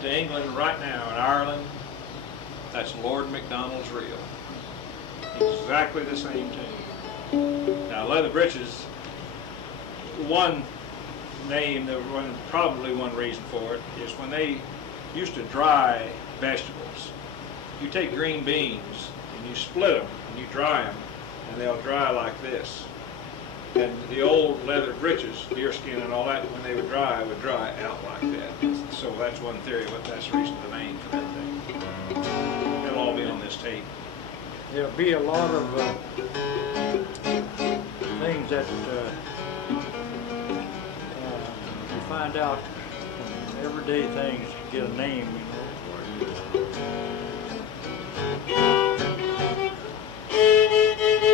went to England right now, in Ireland, that's Lord MacDonald's reel. Exactly the same tune. Now, leather breeches, one name, probably one reason for it, is when they used to dry vegetables. You take green beans and you split them and you dry them, and they'll dry like this. And the old leather breeches, deerskin and all that, when they would dry out like that. So that's one theory, but that's the reason the name for that thing. It'll all be on this tape. There'll be a lot of things that you find out, everyday things get a name, you know.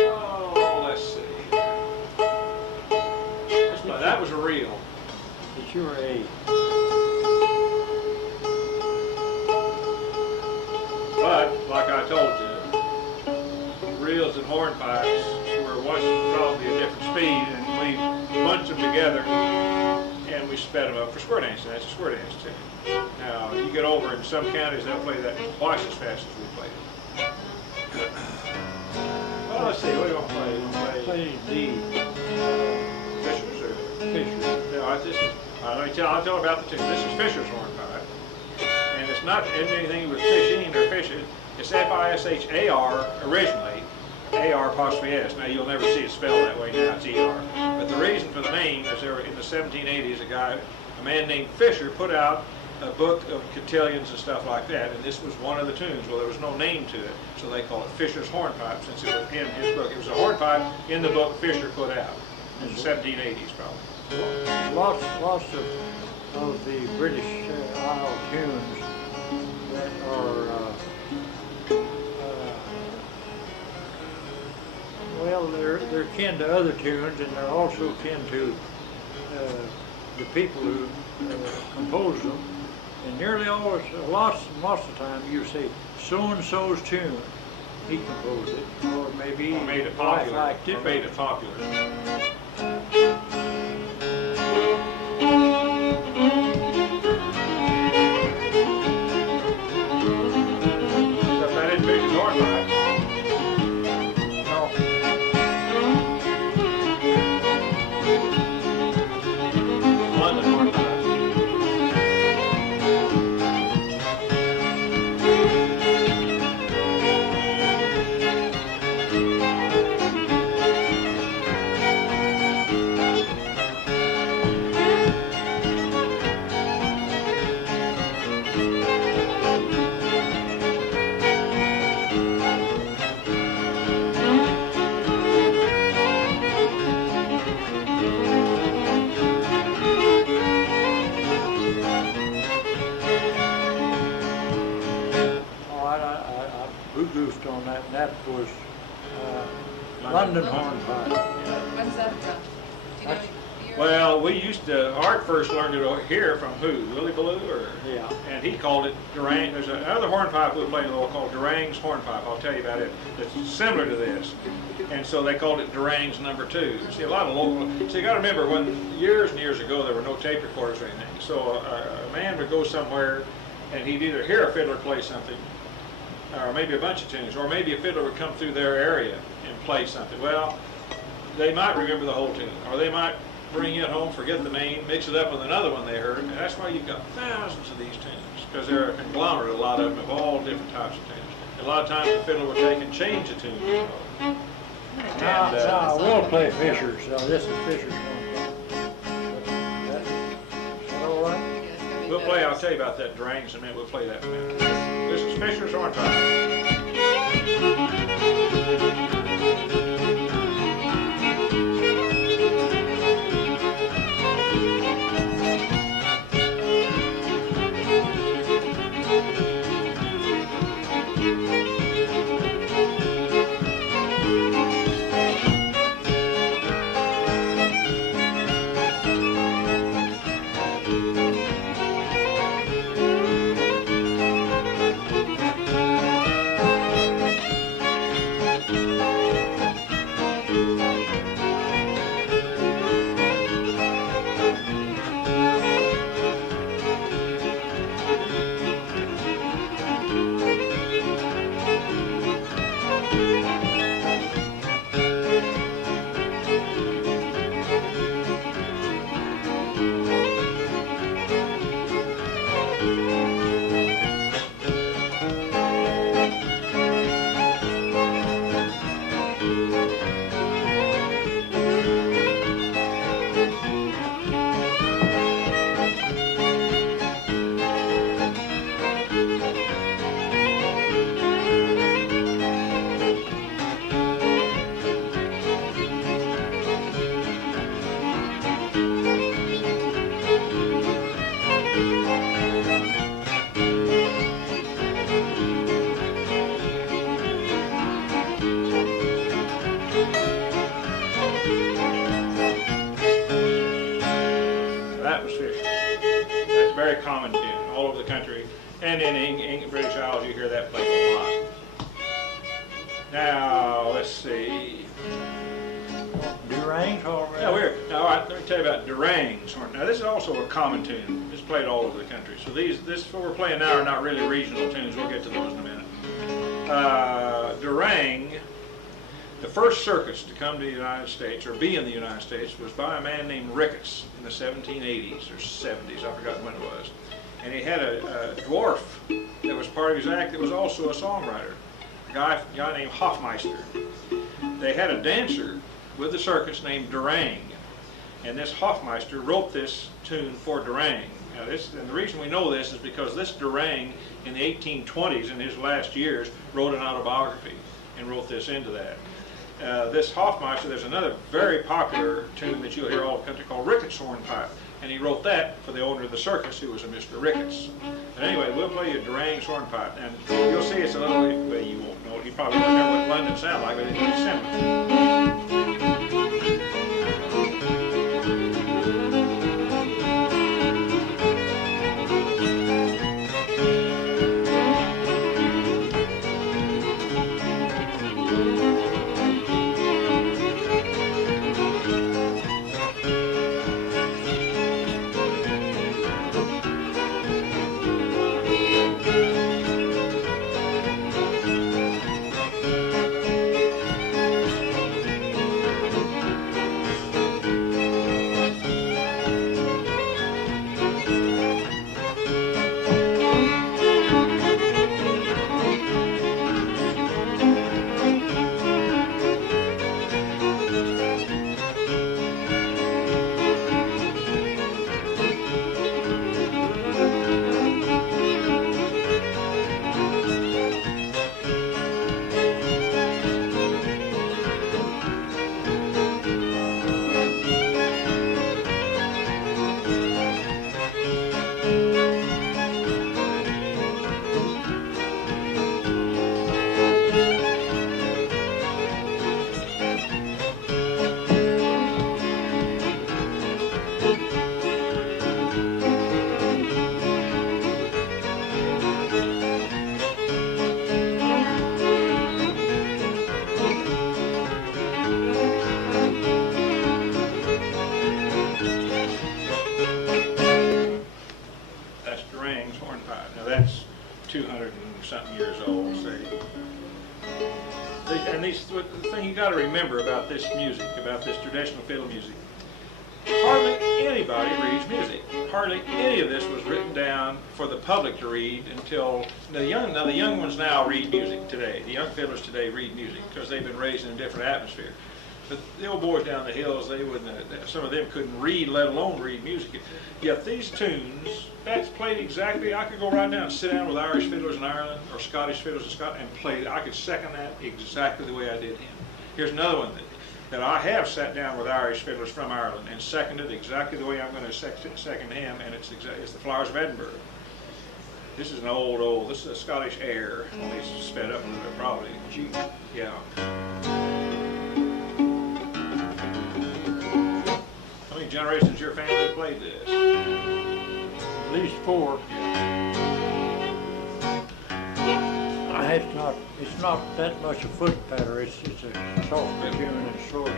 Oh, let's see. That was a reel. It's your age. But, like I told you, reels and hornpipes were probably a different speed, and we bunched them together and we sped them up for square dancing. That's a square dance tune. Now, you get over in some counties, they'll play that twice as fast as we played it. Well, let's see, what do you want to play? You want to Play D. Fisher's or Fisher. No, I'll tell about the tune. This is Fisher's hornpipe, and it's not anything with fishing or fishing. It's F-I-S-H-A-R originally, A-R apostrophe S. Now you'll never see it spelled that way now, it's E-R. But the reason for the name is there in the 1780s, a man named Fisher put out a book of cotillions and stuff like that, and this was one of the tunes. Well, there was no name to it, so they call it Fisher's Hornpipe since it was in his book. It was a hornpipe in the book Fisher put out in the 1780s probably. Lots of the British Isle tunes that are, well, they're kin to other tunes, and they're also kin to the people who compose them. And nearly always, most of the time, you say so-and-so's tune. He composed it, or maybe Or made it popular. liked it. Or made it popular. Except that isn't Fisher's hornpipe. No. London hornpipe. Goofed on that, and that was London hornpipe. When's that from? Do you know the year? Well, we used to, Art first learned it here from who? Willie Ballou? Or? Yeah. And he called it Durangue. There's another hornpipe we play a little called Durangue's hornpipe. I'll tell you about it. It's similar to this. And so they called it Durangue's number 2. See, a lot of local, so you got to remember when years and years ago there were no tape recorders or anything. So a man would go somewhere and he'd either hear a fiddler play something, or maybe a bunch of tunes, or maybe a fiddler would come through their area and play something. Well, they might remember the whole tune, or they might bring it home, forget the name, mix it up with another one they heard, and that's why you've got thousands of these tunes, because they're a conglomerate, a lot of them, of all different types of tunes. And a lot of times the fiddler would take and change the tune. Now we'll play Fisher's. This is Fisher's hornpipe. Is that all right? Yeah, it's gonna be We'll good. play, I'll tell you about that Durangue's in a minute, we'll play that in a minute. This is Fisher's hornpipe. and in British Isles you hear that played a lot. Now, let's see. Durangue's all right. Yeah, all right, let me tell you about Durangue's horn. Now, this is also a common tune. It's played all over the country. So what we're playing now are not really regional tunes. We'll get to those in a minute. Durangue, the first circus to come to the United States, or be in the United States, was by a man named Ricketts in the 1780s or 70s. I've forgotten when it was. And he had a dwarf that was part of his act that was also a songwriter, a guy named Hoffmeister. They had a dancer with the circus named Durangue, and this Hoffmeister wrote this tune for Durangue. Now and the reason we know this is because this Durangue in the 1820s, in his last years, wrote an autobiography and wrote this into that. This Hoffmeister, there's another very popular tune that you'll hear all over the country called Ricketts' Hornpipe, and he wrote that for the owner of the circus, who was a Mr. Ricketts. But anyway, we'll play you Durangue's Hornpipe, and you'll see it's a little bit, well, you won't know it. You probably won't remember what London sounds like, but it's pretty similar. Now that's 200 and something years old, say. The thing you got to remember about this music, about this traditional fiddle music, hardly anybody reads music. Hardly any of this was written down for the public to read until the young ones now read music today. The young fiddlers today read music because they've been raised in a different atmosphere. But the old boys down the hills, they wouldn't. Some of them couldn't read, let alone read music. Yet these tunes, that's played exactly. I could go right now and sit down with Irish fiddlers in Ireland or Scottish fiddlers in Scotland and play it. I could second that exactly the way I did him. Here's another one that I have sat down with Irish fiddlers from Ireland and seconded exactly the way I'm going to second him, and it's the Flowers of Edinburgh. This is an old. This is a Scottish air, only it's sped up a little bit, probably. G, yeah. How many generations your family played this? At least 4. It's not that much a foot patter. It's a soft tune and short.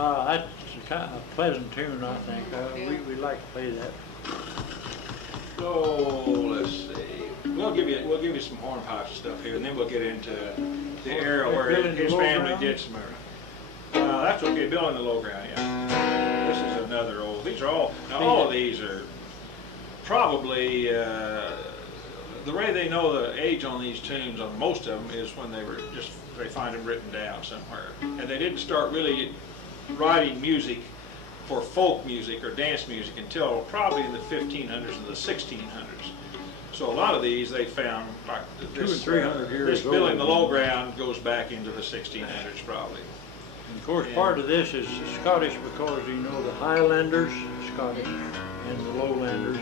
That's kind of a pleasant tune, I think. We like to play that. So let's see. We'll give you some hornpipe stuff here, and then we'll get into the era where his family did some era. That's okay. Bill in the Low Ground. Yeah. This is another old. These are all. Now all of these are probably the way they know the age on these tunes on most of them is when they find them written down somewhere, and they didn't start really writing music for folk music or dance music until probably in the 1500s and the 1600s. So a lot of these they found, like this, 300 years this Bill in the old. Low Ground goes back into the 1600s probably. And of course, part of this is Scottish because you know the Highlanders, Scottish, and the Lowlanders,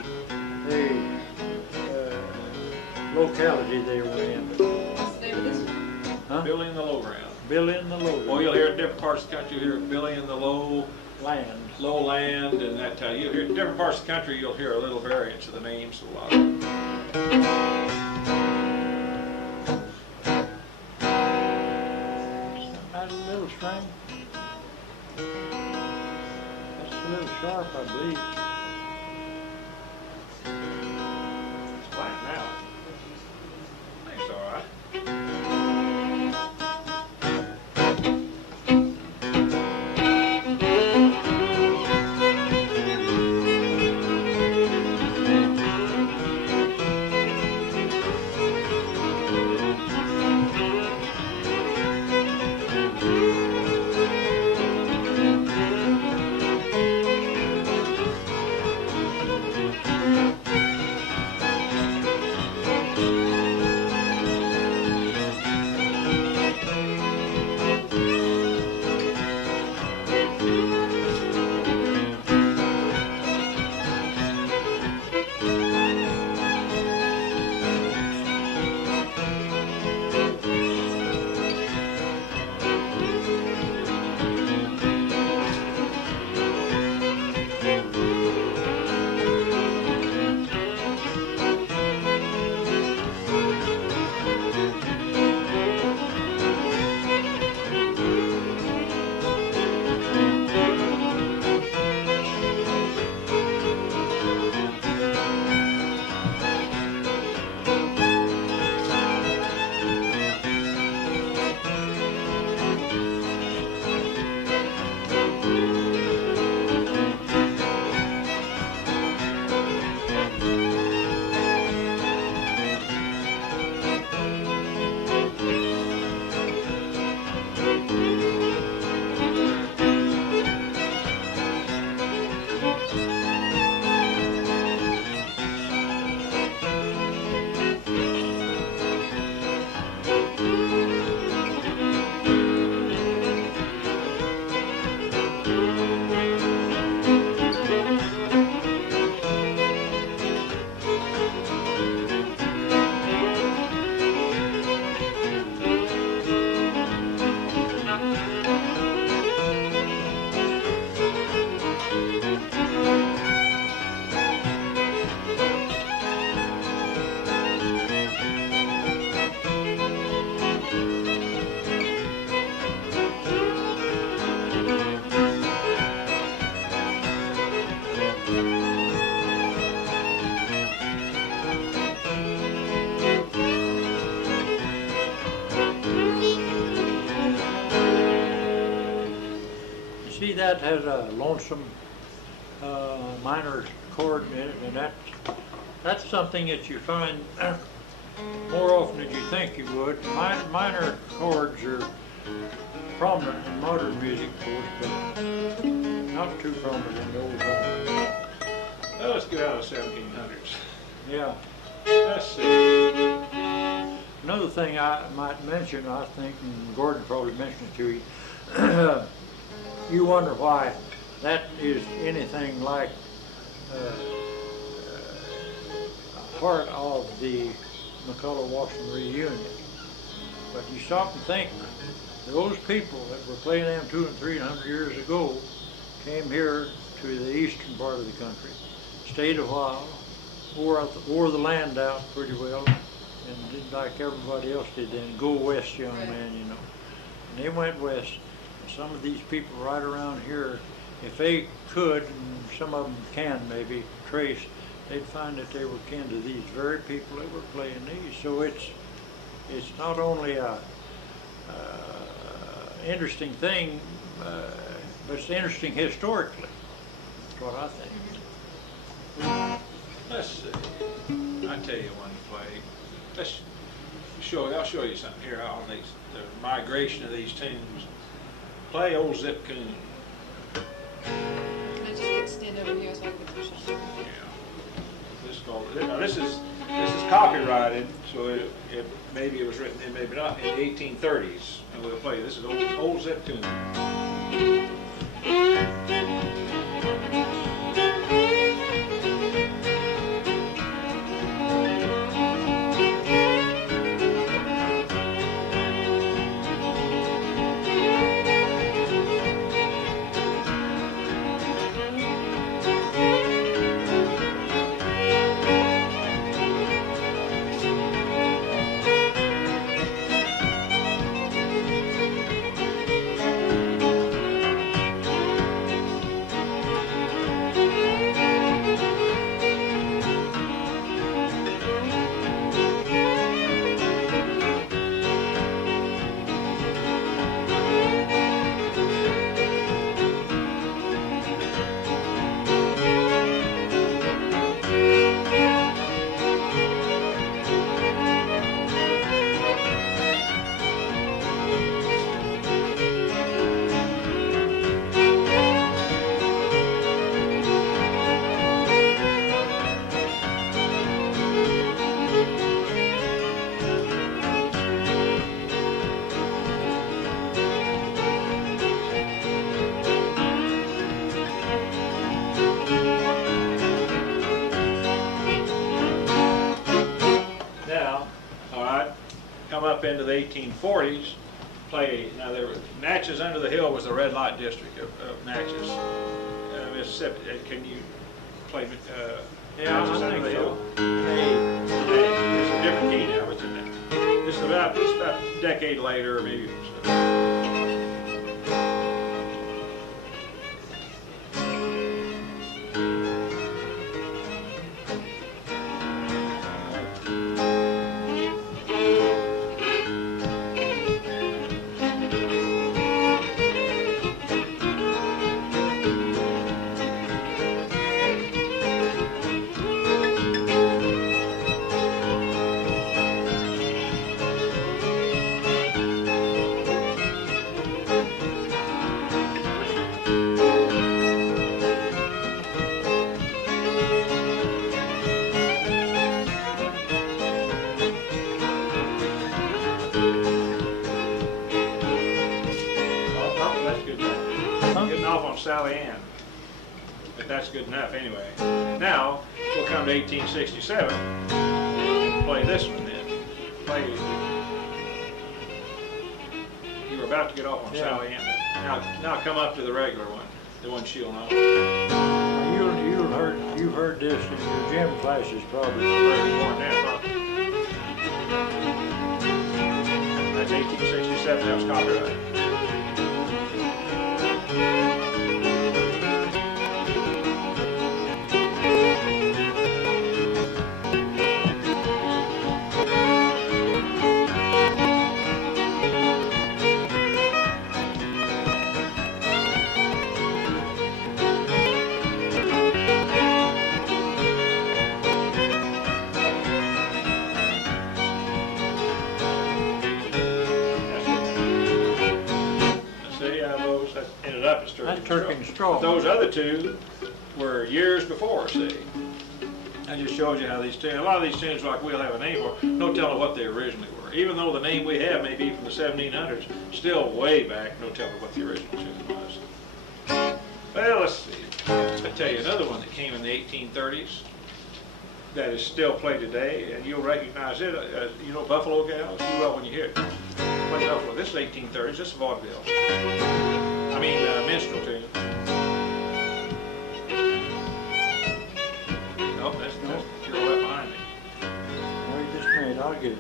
they locality they were in. What's the name of this? Huh? Billy in the Low Ground. Billy in the Low. Well, you'll hear in different parts of the country. You'll hear Billy in the Land. Lowland, and that time you'll hear in different parts of the country. You'll hear a little variance of the names of a lot of them. That's a little string. That's a little sharp, I believe. It's fine now. I think it's all right. See, that has a lonesome minor chord in it, and that's something that you find more often than you think you would. Minor chords are prominent in modern music, of course, but not too prominent in the old time. Well, let's get out of the 1700s. Yeah. Let's see. Another thing I might mention, I think, and Gordon probably mentioned it to you, you wonder why that is anything like part of the McCullough-Washington reunion. But you stop and think, those people that were playing them 200 and 300 years ago came here to the eastern part of the country, stayed a while, wore the land out pretty well, and did like everybody else did then, go west, young man, you know. And they went west, some of these people right around here, if they could, and some of them can maybe trace, they'd find that they were kin to these very people that were playing these. So it's not only a interesting thing, but it's interesting historically. That's what I think. Let's see. I tell you one to play. I'll show you something here on the migration of these tunes. Play Old Zip Coon. Can I just get stand over here so I can get the shot? Yeah. This is copyrighted, so maybe it was written in, maybe not, in the 1830s. And we'll play. This is Old Zip Coon. Up into the 1840s, now there were Natchez Under the Hill was the red light district of Natchez, Mississippi. Can you play Natchez Under the Hill? It's a different key now, isn't it? This is about a decade later, maybe. Sally Ann, but that's good enough anyway. Now we'll come to 1867. Play this one then. You were about to get off on Sally Ann. Now come up to the regular one, the one she'll know. You've heard this in your gym classes probably. More than that, huh? That's 1867. That was copyrighted. That's turkey and straw. But those other two were years before, see. That just shows you how these tunes, a lot of these tunes like we'll have a name for, no telling what they originally were. Even though the name we have may be from the 1700s, still way back, no telling what the original tune was. Well, let's see. I'll tell you another one that came in the 1830s that is still played today, and you'll recognize it. You know Buffalo Gals? You will when you hear it. Play Buffalo. This is 1830s. This is vaudeville. I mean, minstrel tune. Nope, that's you're left behind me. Wait just a minute, I'll get it.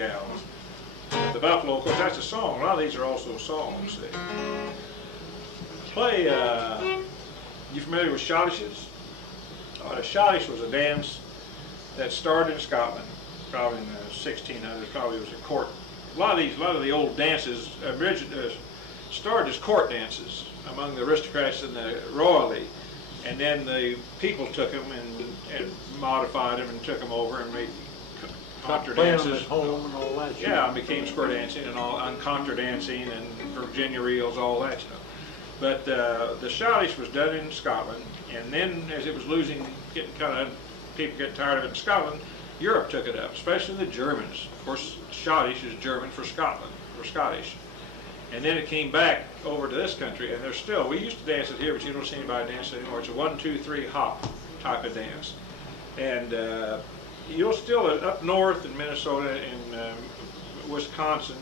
gals. The buffalo, of course, that's a song. A lot of these are also songs. Play, you familiar with schottisches? A schottisch was a dance that started in Scotland, probably in the 1600s, probably was a court. A lot of the old dances, Britches, started as court dances among the aristocrats and the royalty, and then the people took them and modified them and took them over and made contour dances. At home and all that. Yeah, and became square dancing and contour dancing and Virginia reels, all that stuff. But the schottisch was done in Scotland, and then as it was people get tired of it in Scotland, Europe took it up, especially the Germans. Of course, schottisch is German for Scotland, or Scottish. And then it came back over to this country, and we used to dance it here, but you don't see anybody dance it anymore. It's a 1, 2, 3 hop type of dance. And you'll still, up north in Minnesota and Wisconsin,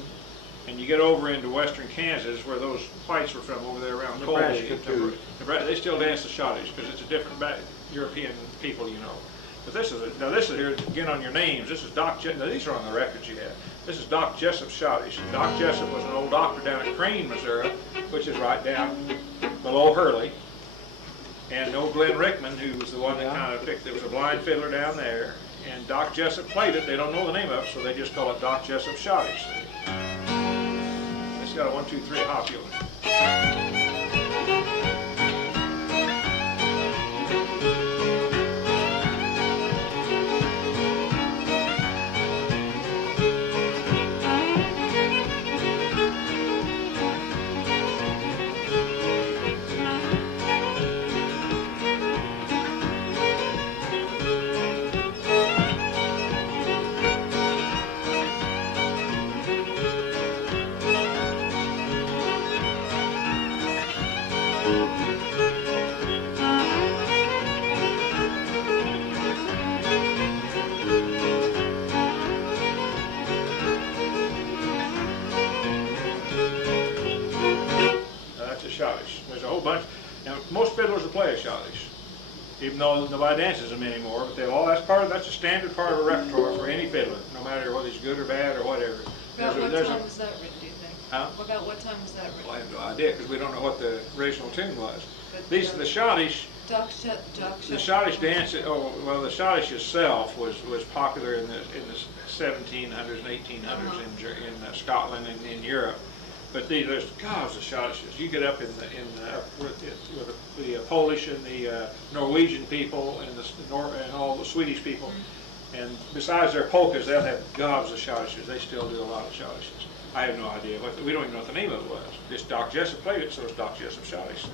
and you get over into western Kansas, where those whites were from over there around Colby. They still dance the schottisch, because it's a different European people, you know. But this is here, again on your names, this is Doc Jessup. Now these are on the records you have. This is Doc Jessup schottisch. And Doc Jessup was an old doctor down at Crane, Missouri, which is right down below Hurley. And old Glenn Rickman, who was the one that kind of picked, there was a blind fiddler down there, and Doc Jessup played it. They don't know the name of it, so they just call it Doc Jessup schottisch. It's got a 1, 2, 3 hop, you'll. There's a whole bunch. Now, most fiddlers will play a schottisch, even though nobody dances them anymore. But that's a standard part of a repertoire for any fiddler, no matter whether he's good or bad or whatever. About what time was that written, do you think? Huh? About what time was that written? Well, I have no idea, because we don't know what the original tune was. But The schottish, the schottish dance. The schottish itself was popular in the 1700s and 1800s in Scotland and in Europe. But there's gobs of schottisches. You get up with the Polish and the Norwegian people and all the Swedish people, and besides their polkas, they'll have gobs of schottisches. They still do a lot of schottisches. I have no idea. We don't even know what the name of it was. Just Doc Jessup played it, so it's Doc Jessup schottisch.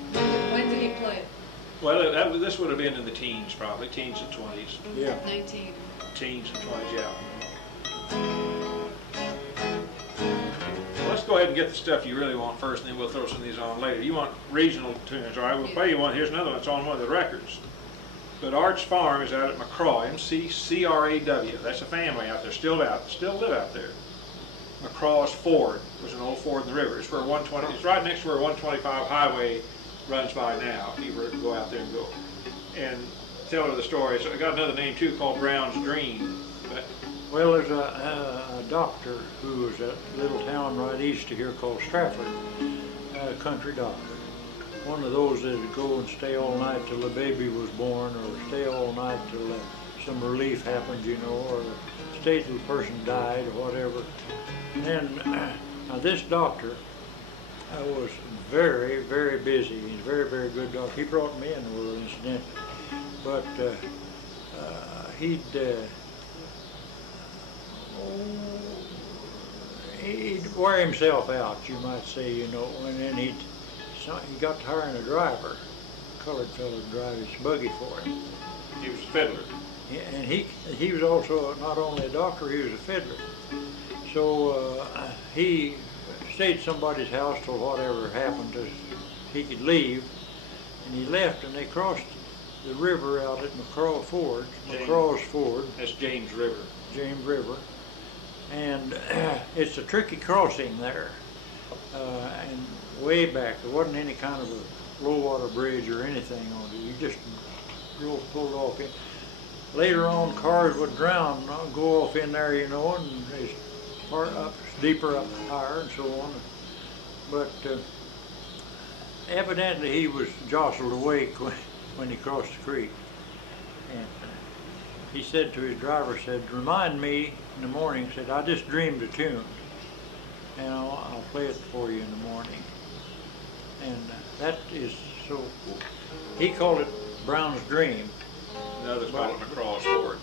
When did he play it? Well, this would have been in the teens, probably teens and 20s. Yeah. 19. Teens and 20s, yeah. Let's go ahead and get the stuff you really want first, and then we'll throw some of these on later. You want regional tunes, all right? We'll play you one. Here's another one. It's on one of the records. But Arch Farm is out at McCraw, M-C-C-R-A-W. That's a family out there, still live out there. McCraw's Ford was an old ford in the river. It's where 120. It's right next to where 125 highway runs by now. If you were to go out there and go, and tell her the story. So I got another name too called Brown's Dream. But well, there's a doctor who was at a little town right east of here called Stratford, a country doctor. One of those that would go and stay all night till the baby was born, or stay all night till some relief happened, you know, or stay till the person died, or whatever. And now this doctor was very, very busy. He's a very, very good doctor. He brought me in the world, incidentally. But he'd wear himself out, you might say, you know, and then he got to hiring a driver, a colored fellow to drive his buggy for him. he was a fiddler. Yeah, and he was also not only a doctor, he was a fiddler. So he stayed at somebody's house till whatever happened to he could leave, and he left, and they crossed the river out at McCraw's Ford. That's James River. James River, and it's a tricky crossing there. And way back, there wasn't any kind of a low water bridge or anything on it. You just pulled off in. later on cars would drown, go off in there, you know, and it's far up, deeper up higher and so on. But evidently he was jostled awake when he crossed the creek. And he said to his driver, said, remind me in the morning, said, I just dreamed a tune, and I'll play it for you in the morning. And that is so, he called it Brown's Dream. The others call it McCraw's Ford.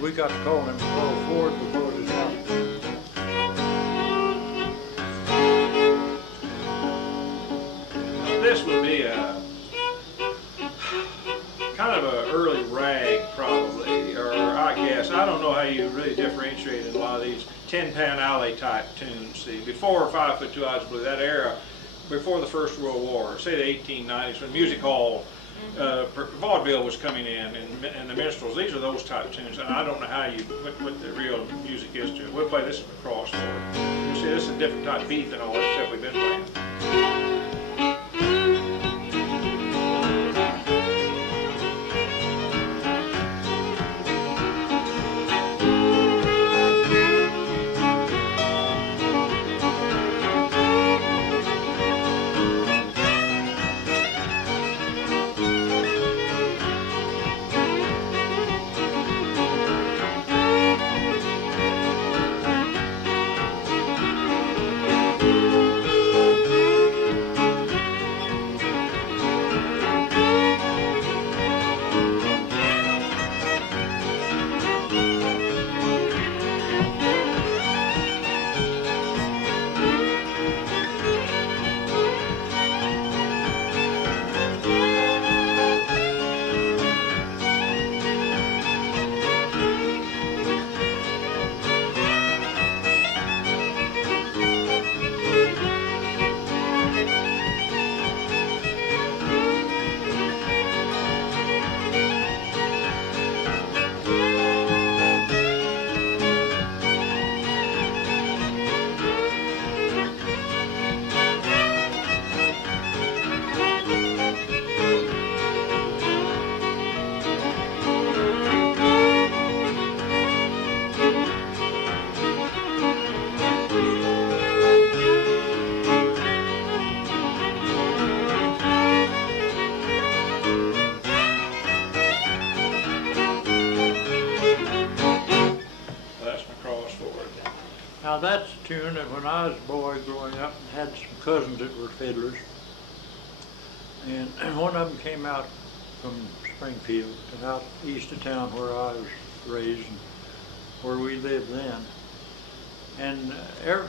We got to call him McCraw Ford because it's not. This would be a kind of an early rag, probably, or I guess. I don't know how you really differentiate in a lot of these Tin Pan Alley type tunes. See, before 5 Foot 2 Eyes Blue, that era, before the First World War, say the 1890s, when music hall, vaudeville was coming in, and the minstrels, these are those type tunes, and I don't know how you, what the real music is to it. We'll play this McCraw's Ford. You see, this is a different type of beat than all that stuff we've been playing. Now that's a tune that when I was a boy growing up and had some cousins that were fiddlers, and one of them came out from Springfield and out east of town where I was raised and where we lived then. And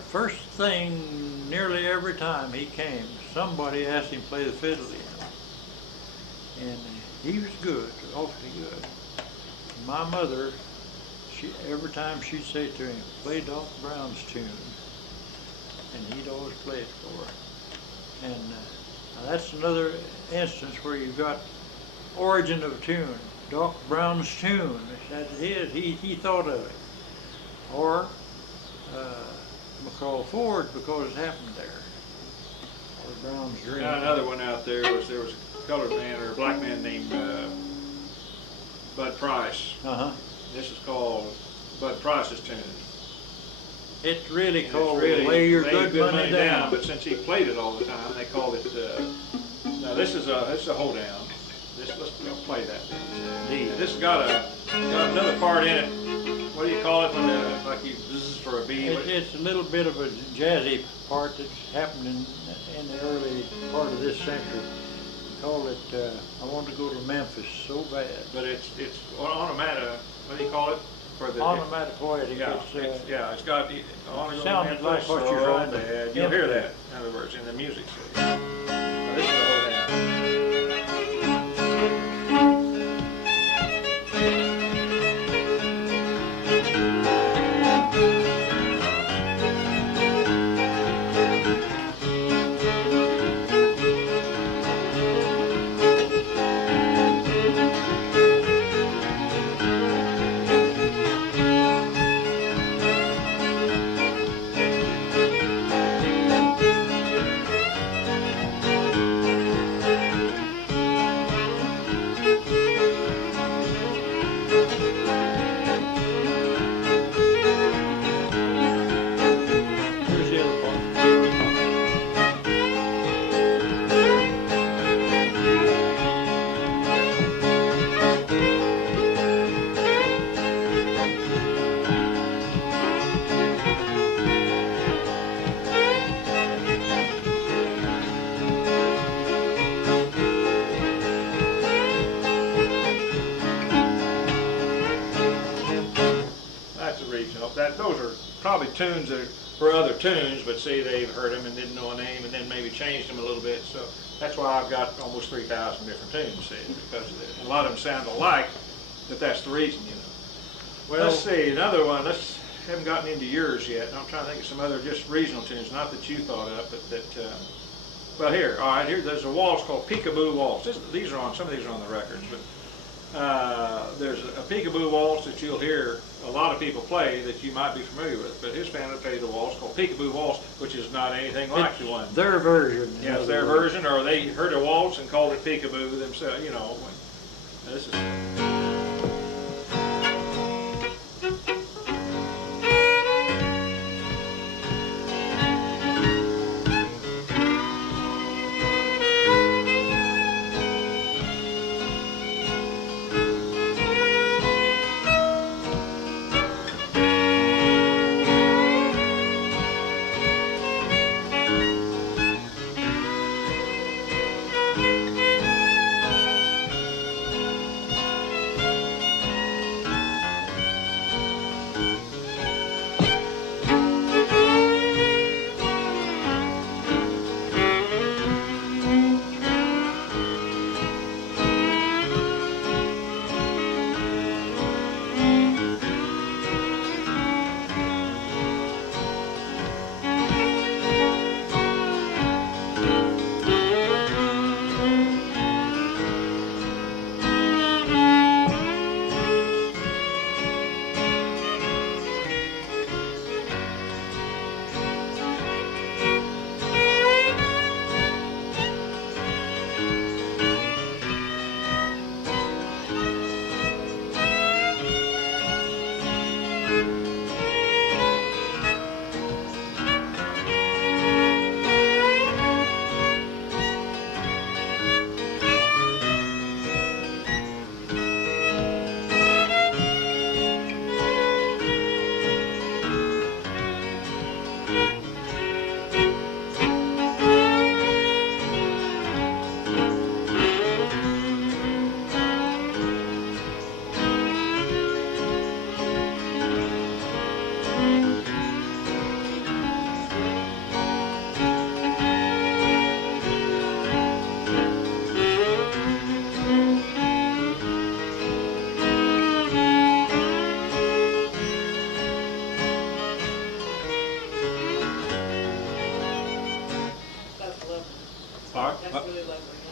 first thing, nearly every time he came, somebody asked him to play the fiddle, you know. And he was good, awfully good. My mother, every time she'd say to him, play Doc Brown's tune, and he'd always play it for her. And now that's another instance where you've got origin of a tune, Doc Brown's tune. That's his, he thought of it. Or McCraw Ford because it happened there. Or Brown's Dream. Now another one out there was a colored man or a black man named Bud Price. This is called Bud Price's tune. It's really called Lay Your Good Money Down. But since he played it all the time, they called it. Now this is a hold down. Let's play that. This has got another part in it. What do you call it when like you zzz for a beat? It's a little bit of a jazzy part that's happened in the early part of this century. Call it I Want to Go to Memphis So Bad. But it's onomatopoeia. What do you call it? For the onomatopoetic. Yeah, it's got. Sounded like what you're trying to. You'll hear that. In other words, in the music. Now, this is a hold down. probably tunes that were other tunes, but see, they've heard them and didn't know a name, and then maybe changed them a little bit. So that's why I've got almost 3,000 different tunes, see, because of it. A lot of them sound alike, but that's the reason, you know. Well, let's see, another one. Haven't gotten into yours yet. I'm trying to think of some other just regional tunes, not that you thought of, but that, well, here, all right, here, there's a waltz called Peekaboo Waltz. Some of these are on the records, but there's a Peekaboo Waltz that you'll hear a lot of people play that you might be familiar with, but his family played a waltz called Peekaboo Waltz, which is not anything like the one. Their version. Yeah, it's their version, or they heard a waltz and called it Peekaboo themselves, you know. This is...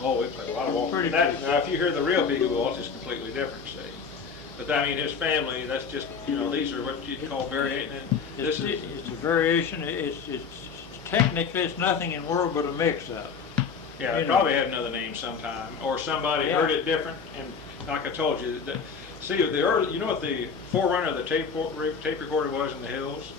Oh, we play a lot of waltz. Now, if you hear the real Peekaboo Waltz, it's completely different, see. But I mean, his family, that's just, you know, these are what you'd call variating. It's a variation. It's technically, it's nothing in the world but a mix-up. Yeah, they probably had another name sometime, or somebody heard it different. And like I told you, see, the early, you know what the forerunner of the tape recorder was in the hills?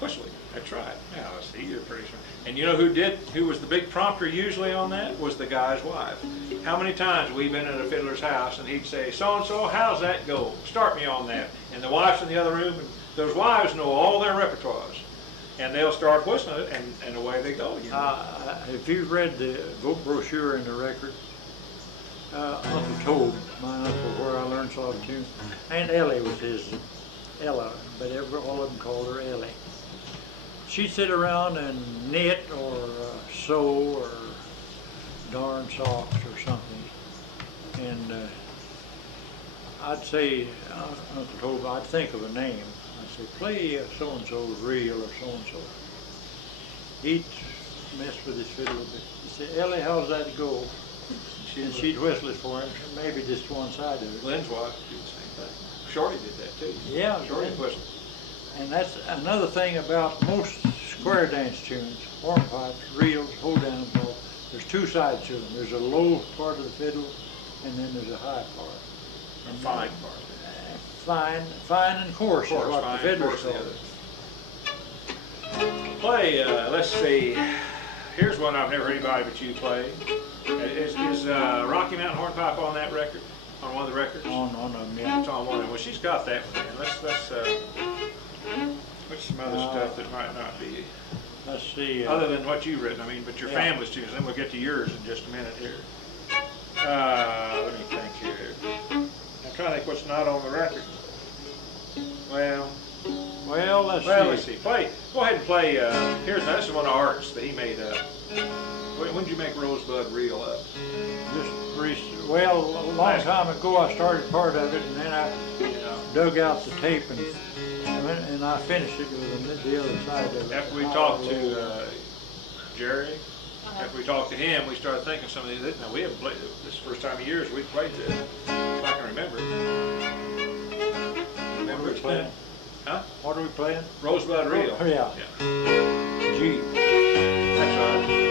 Whistling. That's right. Yeah, see, you're pretty sure. And you know who was the big prompter usually on that? Was the guy's wife. How many times we've been at a fiddler's house and he'd say, so-and-so, how's that go? Start me on that. And the wife's in the other room, and those wives know all their repertoires. And they'll start whistling it, and away they go. You know? If you've read the brochure in the record, Uncle Tobe, my uncle, where I learned saw the tune, Aunt Ellie was his, Ella, but all of them called her Ellie. She'd sit around and knit or sew or darn socks or something. And I'd say, Uncle Tobe, I'd think of a name. I'd say, play so-and-so's reel or so-and-so. He'd mess with his fiddle a bit. He'd say, Ellie, how's that go? And she'd whistle it for him, maybe just one side of it. Lynn's wife did the same thing. Shorty did that too. Yeah. Shorty whistled. And that's another thing about most square dance tunes, hornpipes, reels, hold down ball. There's two sides to them. There's a low part of the fiddle, and then there's a high part. A fine part. Fine and coarse is what the fiddler's called. Play, let's see. Here's one I've never heard anybody but you play. Is Rocky Mountain Hornpipe on that record? On one of the records? On them, yeah. It's on one of them. Well, she's got that one. What's some other stuff that might not be? Let's see. Other than what you've written, I mean, but your family's tunes. Then we'll get to yours in just a minute here. Let me think here. I'm trying to think what's not on the record. Well, Well, let's see. Play. Go ahead and play. This is one of Art's that he made up. When did you make Rosebud Reel up? Well, a long time ago I started part of it, and then I dug out the tape and I finished it with the other side of it. After we talked to Jerry, after we talked to him, we started thinking some of these. Now we haven't played this is the first time in years we played this. If I can remember. Remember playing? Huh? What are we playing? Rosebud Reel. Oh, yeah. G. That's right.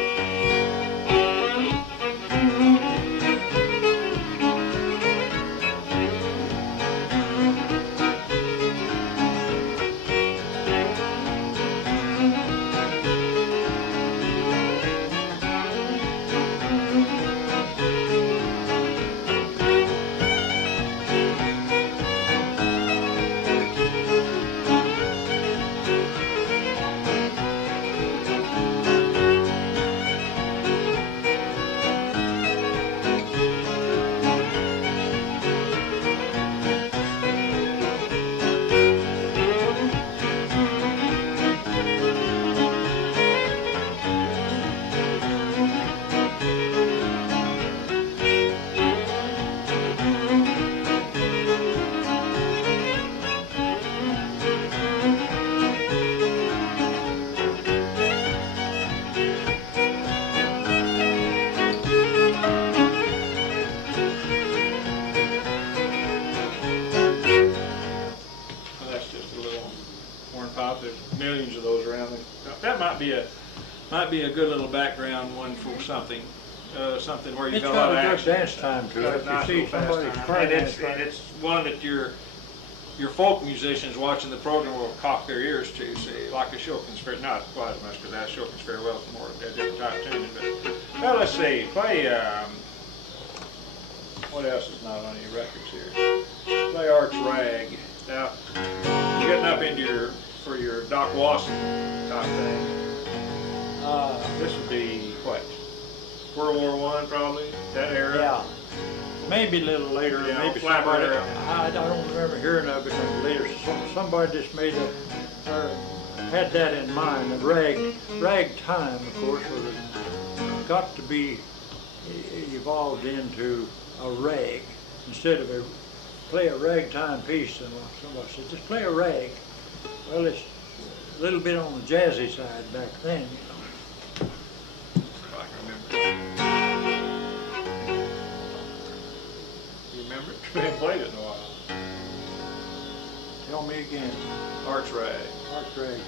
Millions of those around. That might be a good little background one for something, something where you got a lot of action. It's got a good dance time to it. Nice You see little somebody fast time. crying And at it's one that your folk musicians watching the program will cock their ears to. See, like a Shilkins Fair, not quite as much because that Shilkins Farewell is more a different type of tuning. But well, let's see. Play. What else is not on any records here? Play Art's Rag. Now, you're getting up into for your Doc Wasson type thing. This would be what? World War I, probably that era. Yeah, maybe a little later. Yeah, maybe Flapper somebody. era. I don't remember hearing of it later. Somebody just made had that in mind. The ragtime, of course, was got to be evolved into a rag instead of play a ragtime piece. And somebody said, just play a rag. Well, it's a little bit on the jazzy side back then, you know. If I can remember. You remember it? We haven't played it in a while. Tell me again. Art's Rag. Art's Rag.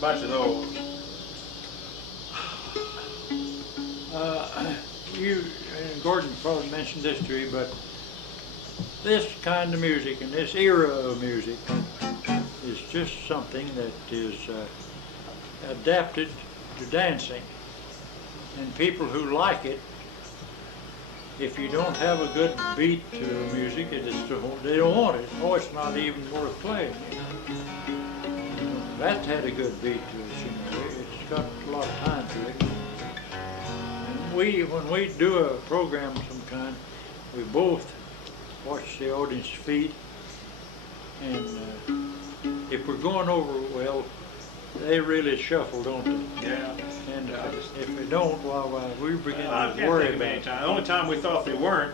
Bunch of those. You and Gordon probably mentioned this to you, but this kind of music and this era of music is just something that is adapted to dancing. And people who like it, if you don't have a good beat to the music, they don't want it. Oh, it's not even worth playing. That had a good beat to it, It's got a lot of time to it. And when we do a program of some kind, we both watch the audience feet, and if we're going over well, they really shuffle, don't they? Yeah. And if they don't, well, we begin I to can't worry think of about any it. time. The only time we thought they weren't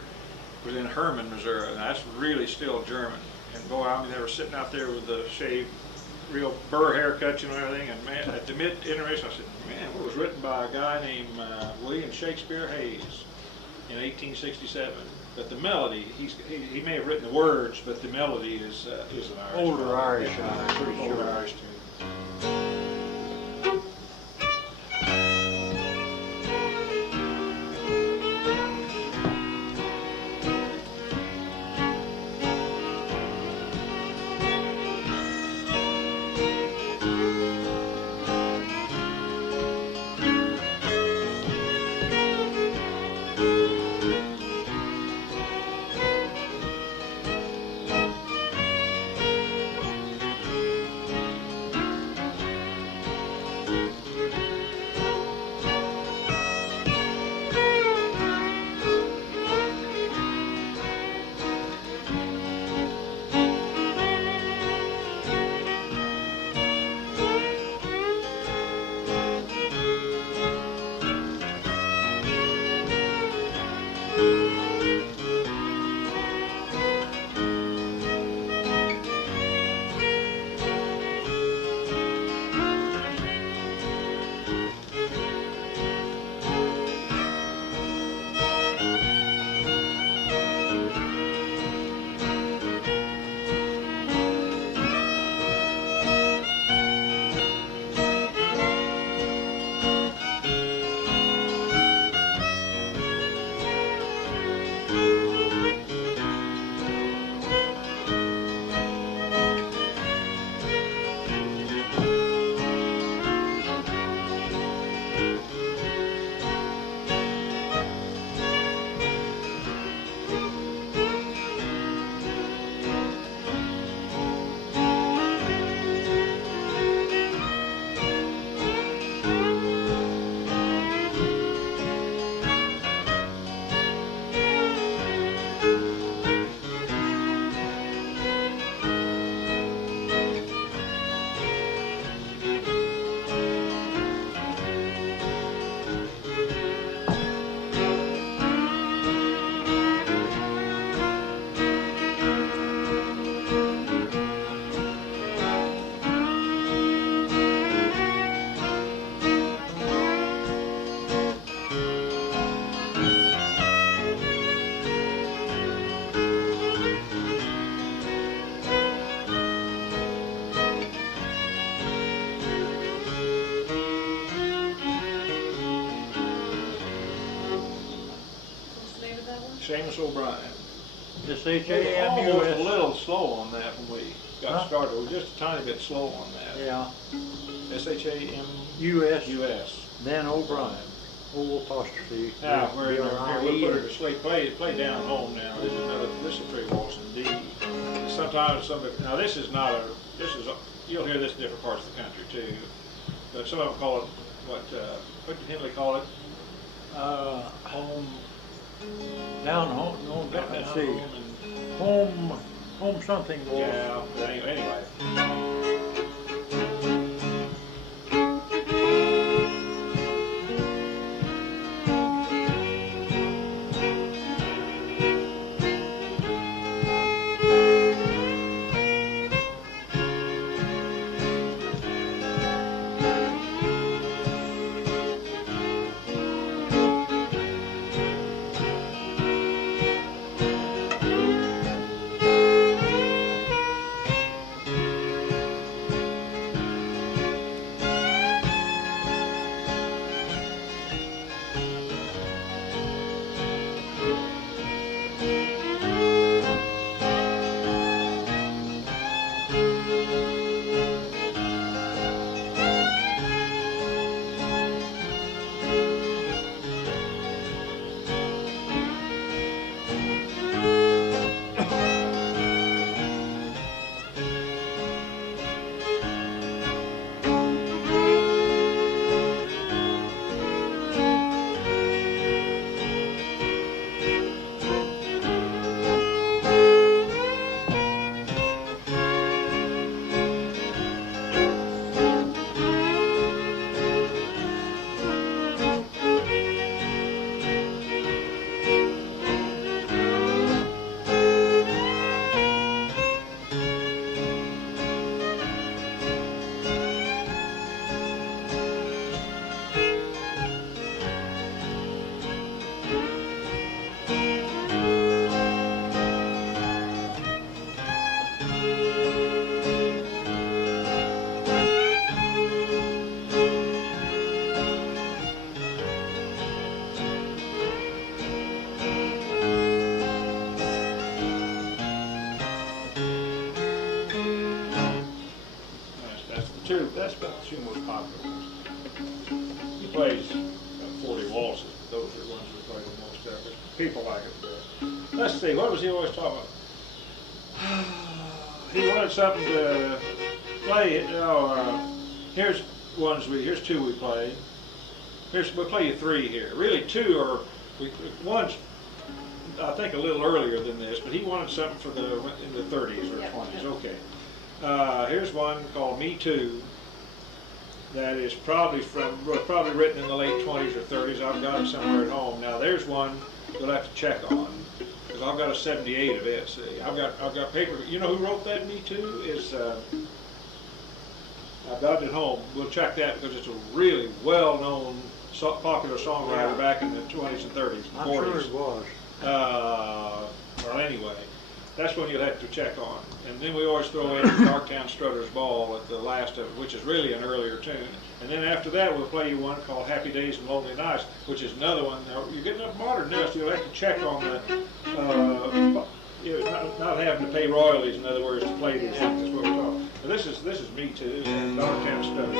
was in Herman, Missouri, and that's really still German. And boy, I mean, they were sitting out there with the shaved, real burr haircuts and everything. And man, at the mid-intermission, I said, man, it was written by a guy named William Shakespeare Hayes in 1867. But the melody, he may have written the words, but the melody is an Irish. Older Irish, I'm pretty sure. Older Irish too. Seamus O'Brien. Just Almost H-A-M-U-S. a little slow on that when we got Huh? started. We were just a tiny bit slow on that. Yeah, S-H-A-M-U-S. U-S, then O'Brien, O apostrophe. Now, we're in here, we'll put her to B-R-I-E-N. sleep. Play down home now. This is a three waltz in D. Sometimes now this is you'll hear this in different parts of the country too. But some of them call it, what did Henley call it? Home, down home, no, Down let's home see, and- home something. Yeah, but anyway. about the two most popular ones. He plays about 40 waltzes, but those are the ones we play the most of. People like it the best. Let's see, what was he always talking about? He wanted something to play. Here's two we play. We'll play you three here. Really, two are one's I think a little earlier than this, but he wanted something for in the 30s or 20s. Okay. Here's one called Me Too. That is probably written in the late 20s or 30s. I've got it somewhere at home. Now there's one you'll have to check on, because I've got a 78 of it. See, I've got paper. You know who wrote that Me Too? Is I've got it at home. We'll check that because it's a really well-known, popular songwriter back in the 20s and 30s, and 40s. I'm sure it was. Well, anyway, that's one you'll have to check on. And then we always throw in Darktown Strutter's Ball at the last of it, which is really an earlier tune. And then after that, we'll play you one called Happy Days and Lonely Nights, which is another one. Now, you're getting up modern now, so you'll have to check on not having to pay royalties, in other words, to play these things. That's what we're talking. Now, this is Me Too, and Darktown Strutter.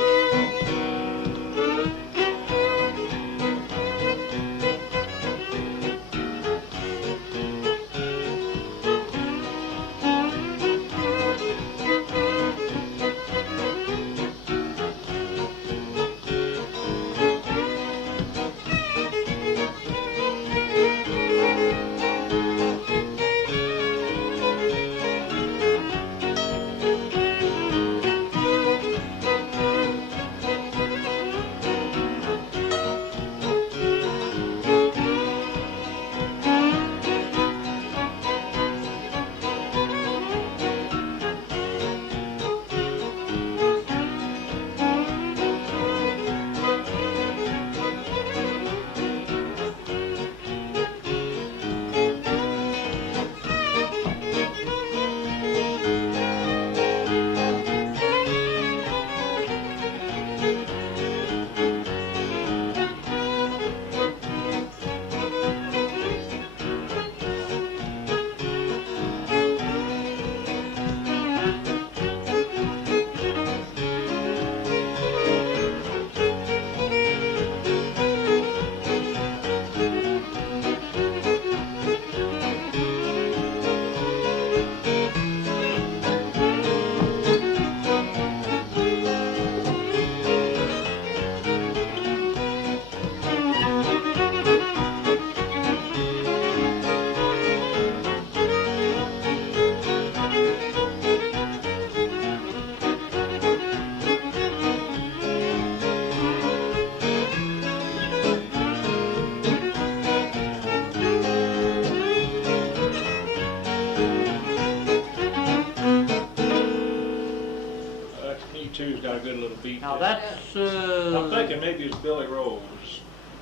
Got a good little beat. Now there. that's. I'm thinking maybe it's Billy Rose.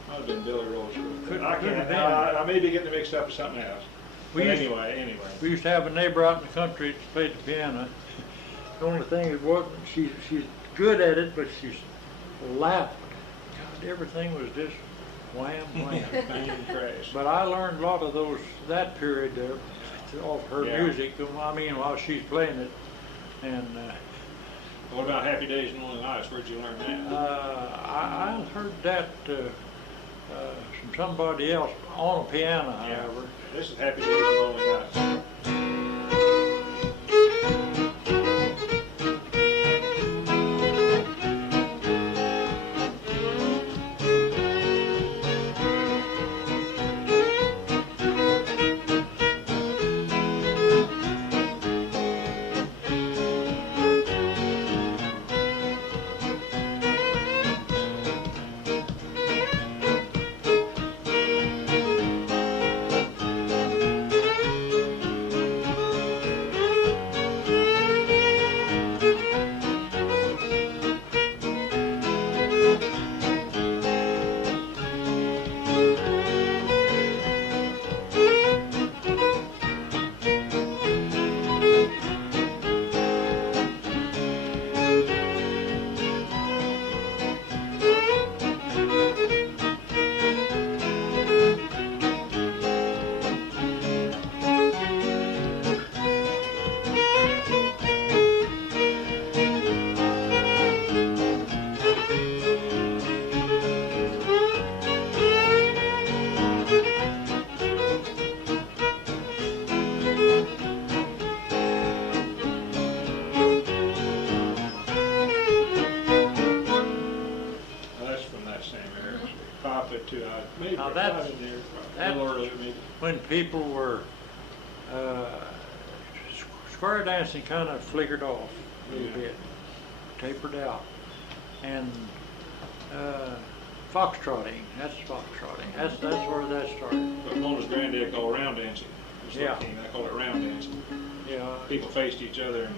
Might have been Billy Rose. I may be getting it mixed up with something else. Anyway. We used to have a neighbor out in the country that played the piano. The only thing it wasn't, she's good at it, but she's loud. God, everything was just wham, wham, bang, crash. But I learned a lot of that period of her music. I mean, while she's playing it, and. What about Happy Days and Lonely Nights? Where'd you learn that? I heard that from somebody else on a piano, however. This is Happy Days and Lonely Nights. it too. Maybe Now right that's- in there, a little earlier maybe. When people were, square dancing kind of flickered off a little Yeah. bit, tapered out. And foxtrotting, that's foxtrotting. That's where that started. But Mona's granddad called round dancing. Yeah. I call it round dancing. Yeah. People faced each other and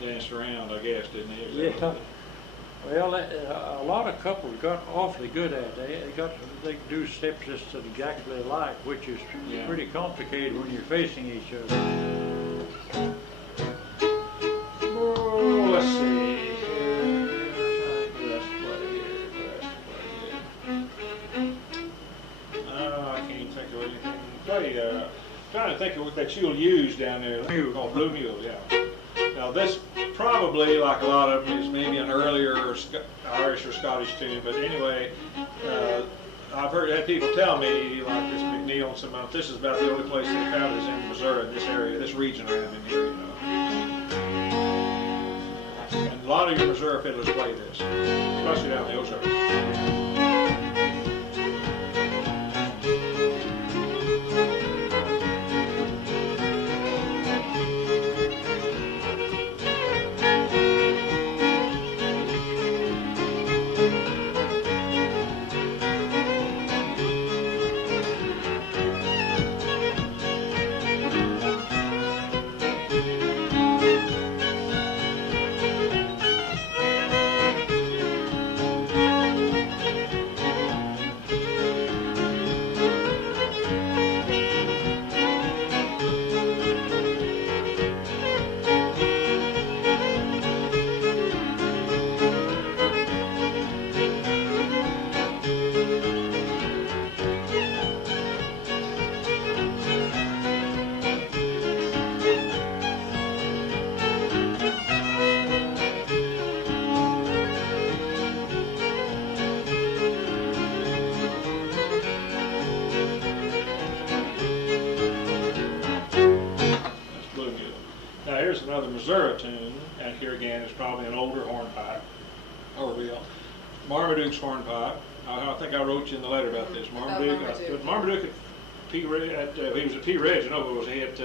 danced around, I guess, didn't they? Yeah. Well, a lot of couples got awfully good at it. They could do steps just exactly alike, which is Yeah. pretty complicated when you're facing each other. Oh, let's see. Let's play. I can't think of anything. Play, trying to think of what that you'll use down there. Mule. Called Blue Mule, yeah. Now this probably, like a lot of them, is maybe an earlier Irish or Scottish tune, but anyway, I've had people tell me, like this McNeil and some this is about the only place they found is in Missouri, this area, this region around in here, you know. And a lot of your Missouri fiddlers play this, especially down the Ozarks. Here's another Missouri tune, and here again is probably an older hornpipe, or real. Marmaduke's hornpipe. I think I wrote you in the letter about this. Marmaduke at P. He was at P. Ridge, I know, but was he at, I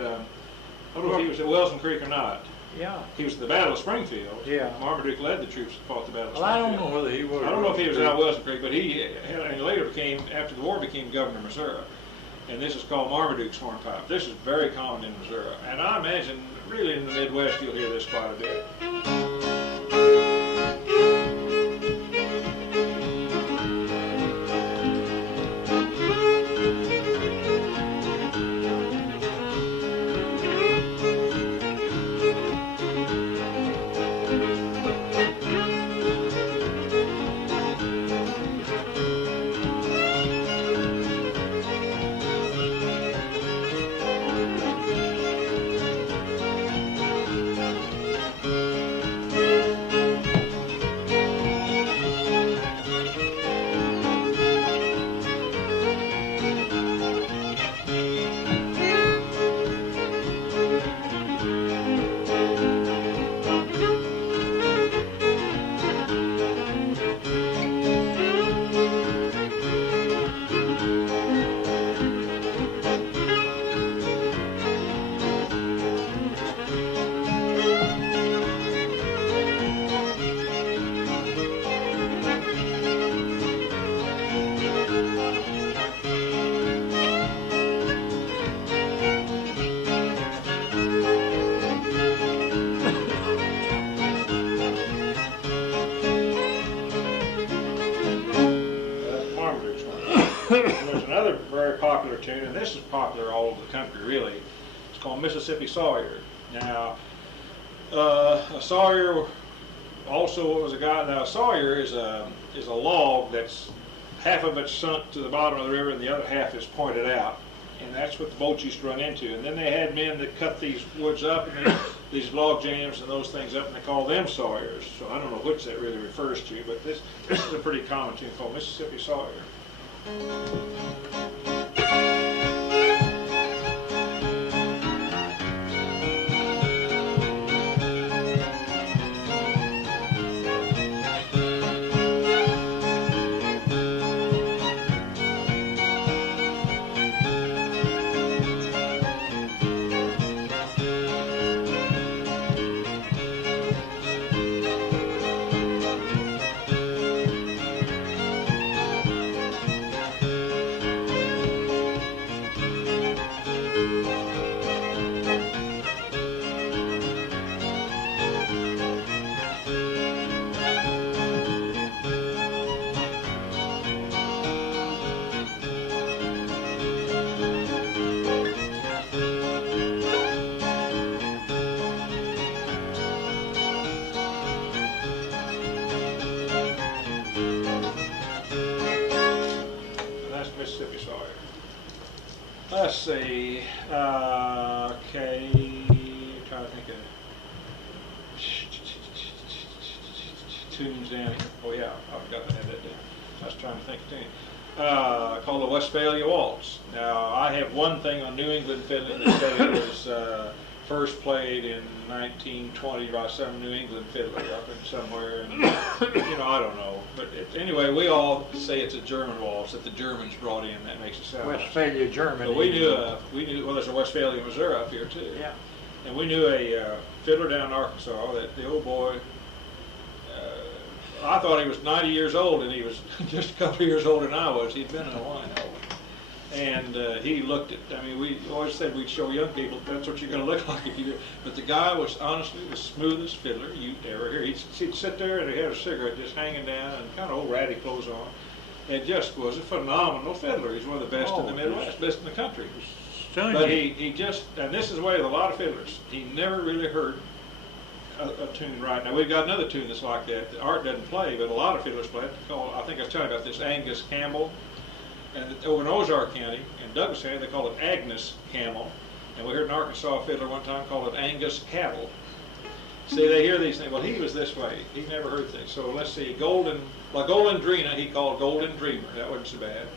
don't know if he was at Wilson Creek or not. Yeah. He was at the Battle of Springfield. Yeah. Marmaduke led the troops that fought the Battle of Well, I Springfield. don't know whether he was. I don't know if he was out Wilson Creek, but he and later became, after the war, became governor of Missouri. And this is called Marmaduke's hornpipe. This is very common in Missouri. And I imagine, really in the Midwest, you'll hear this quite a bit. There's another very popular tune, and this is popular all over the country, really. It's called Mississippi Sawyer. Now, a sawyer also was a guy. Now, a sawyer is a log that's half of it's sunk to the bottom of the river, and the other half is pointed out, and that's what the boats used to run into. And then they had men that cut these woods up, and these log jams and those things up, and they call them sawyers. So I don't know which that really refers to, but this is a pretty common tune called Mississippi Sawyer. Let's see. Okay. Trying to think of tunes down here. Oh yeah, I've got to have that down. I was trying to think of tunes. Called the Westphalia Waltz. Now I have one thing on New England fiddling that said it was first played in 1920 by some New England fiddler up in somewhere, and you know, I don't know. But anyway, we all say it's a German waltz that the Germans brought in. That makes it sound Westphalia, Germany. But we knew. Well, there's a Westphalia, Missouri up here too. Yeah. And we knew a fiddler down in Arkansas that the old boy. I thought he was 90 years old, and he was just a couple of years older than I was. He'd been in a while. And he looked at, I mean, we always said we'd show young people, that's what you're going to look like if you do. But the guy was honestly the smoothest fiddler you'd ever hear. He'd sit there and he had a cigarette just hanging down and kind of old ratty clothes on. And just was a phenomenal fiddler. He's one of the best in the Midwest, best in the country. Stunning. But he just, and this is the way with a lot of fiddlers, he never really heard a tune right. Now we've got another tune that's like that. Art doesn't play, but a lot of fiddlers play it. I think I was telling you about this Angus Campbell. And over in Ozark County, in Douglas County, they call it Agnes Camel. And we heard an Arkansas fiddler one time call it Angus Cattle. See, they hear these things. Well, he was this way. He never heard things. So let's see, Golondrina, he called Golden Dreamer. That wasn't so bad.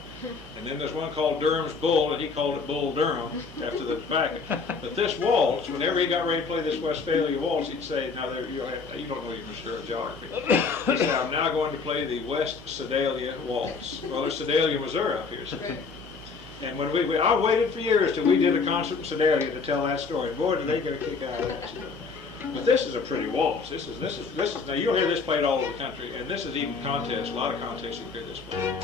And then there's one called Durham's Bull, and he called it Bull Durham after the back. But this waltz, whenever he got ready to play this Westphalia waltz, he'd say, now there, you don't know your Missouri geography. He said, I'm now going to play the West Sedalia Waltz. Well, there's Sedalia, Missouri up here. So. And when I waited for years till we did a concert in Sedalia to tell that story. Boy, did they get a kick out of that. But this is a pretty waltz. This is now you'll hear this played all over the country, and this is even contests. A lot of contests you can hear this played.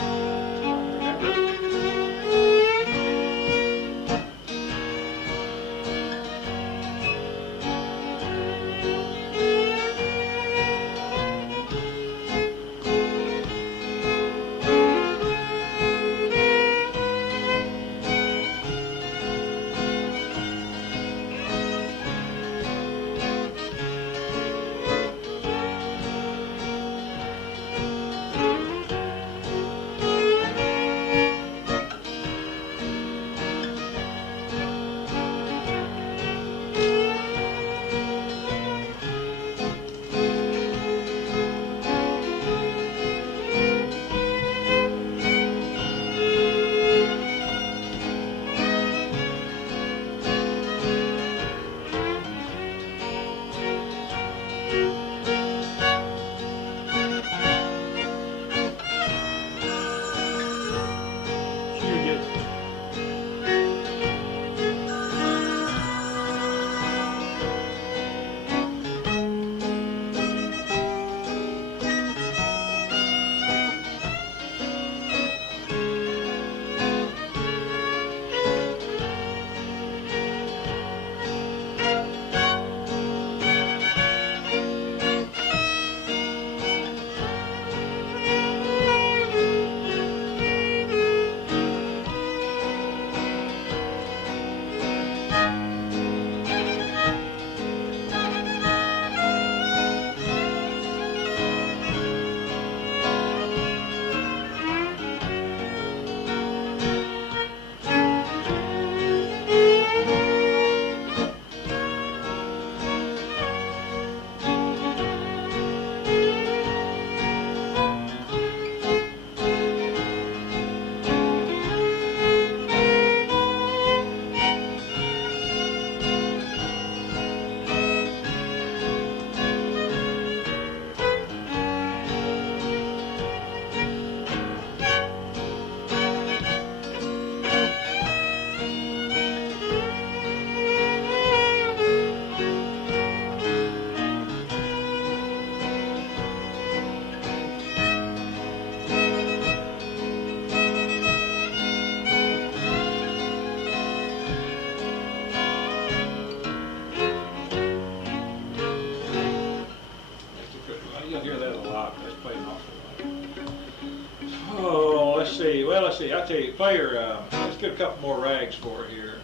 Let's see, I'll tell you, player, let's get a couple more rags for her here.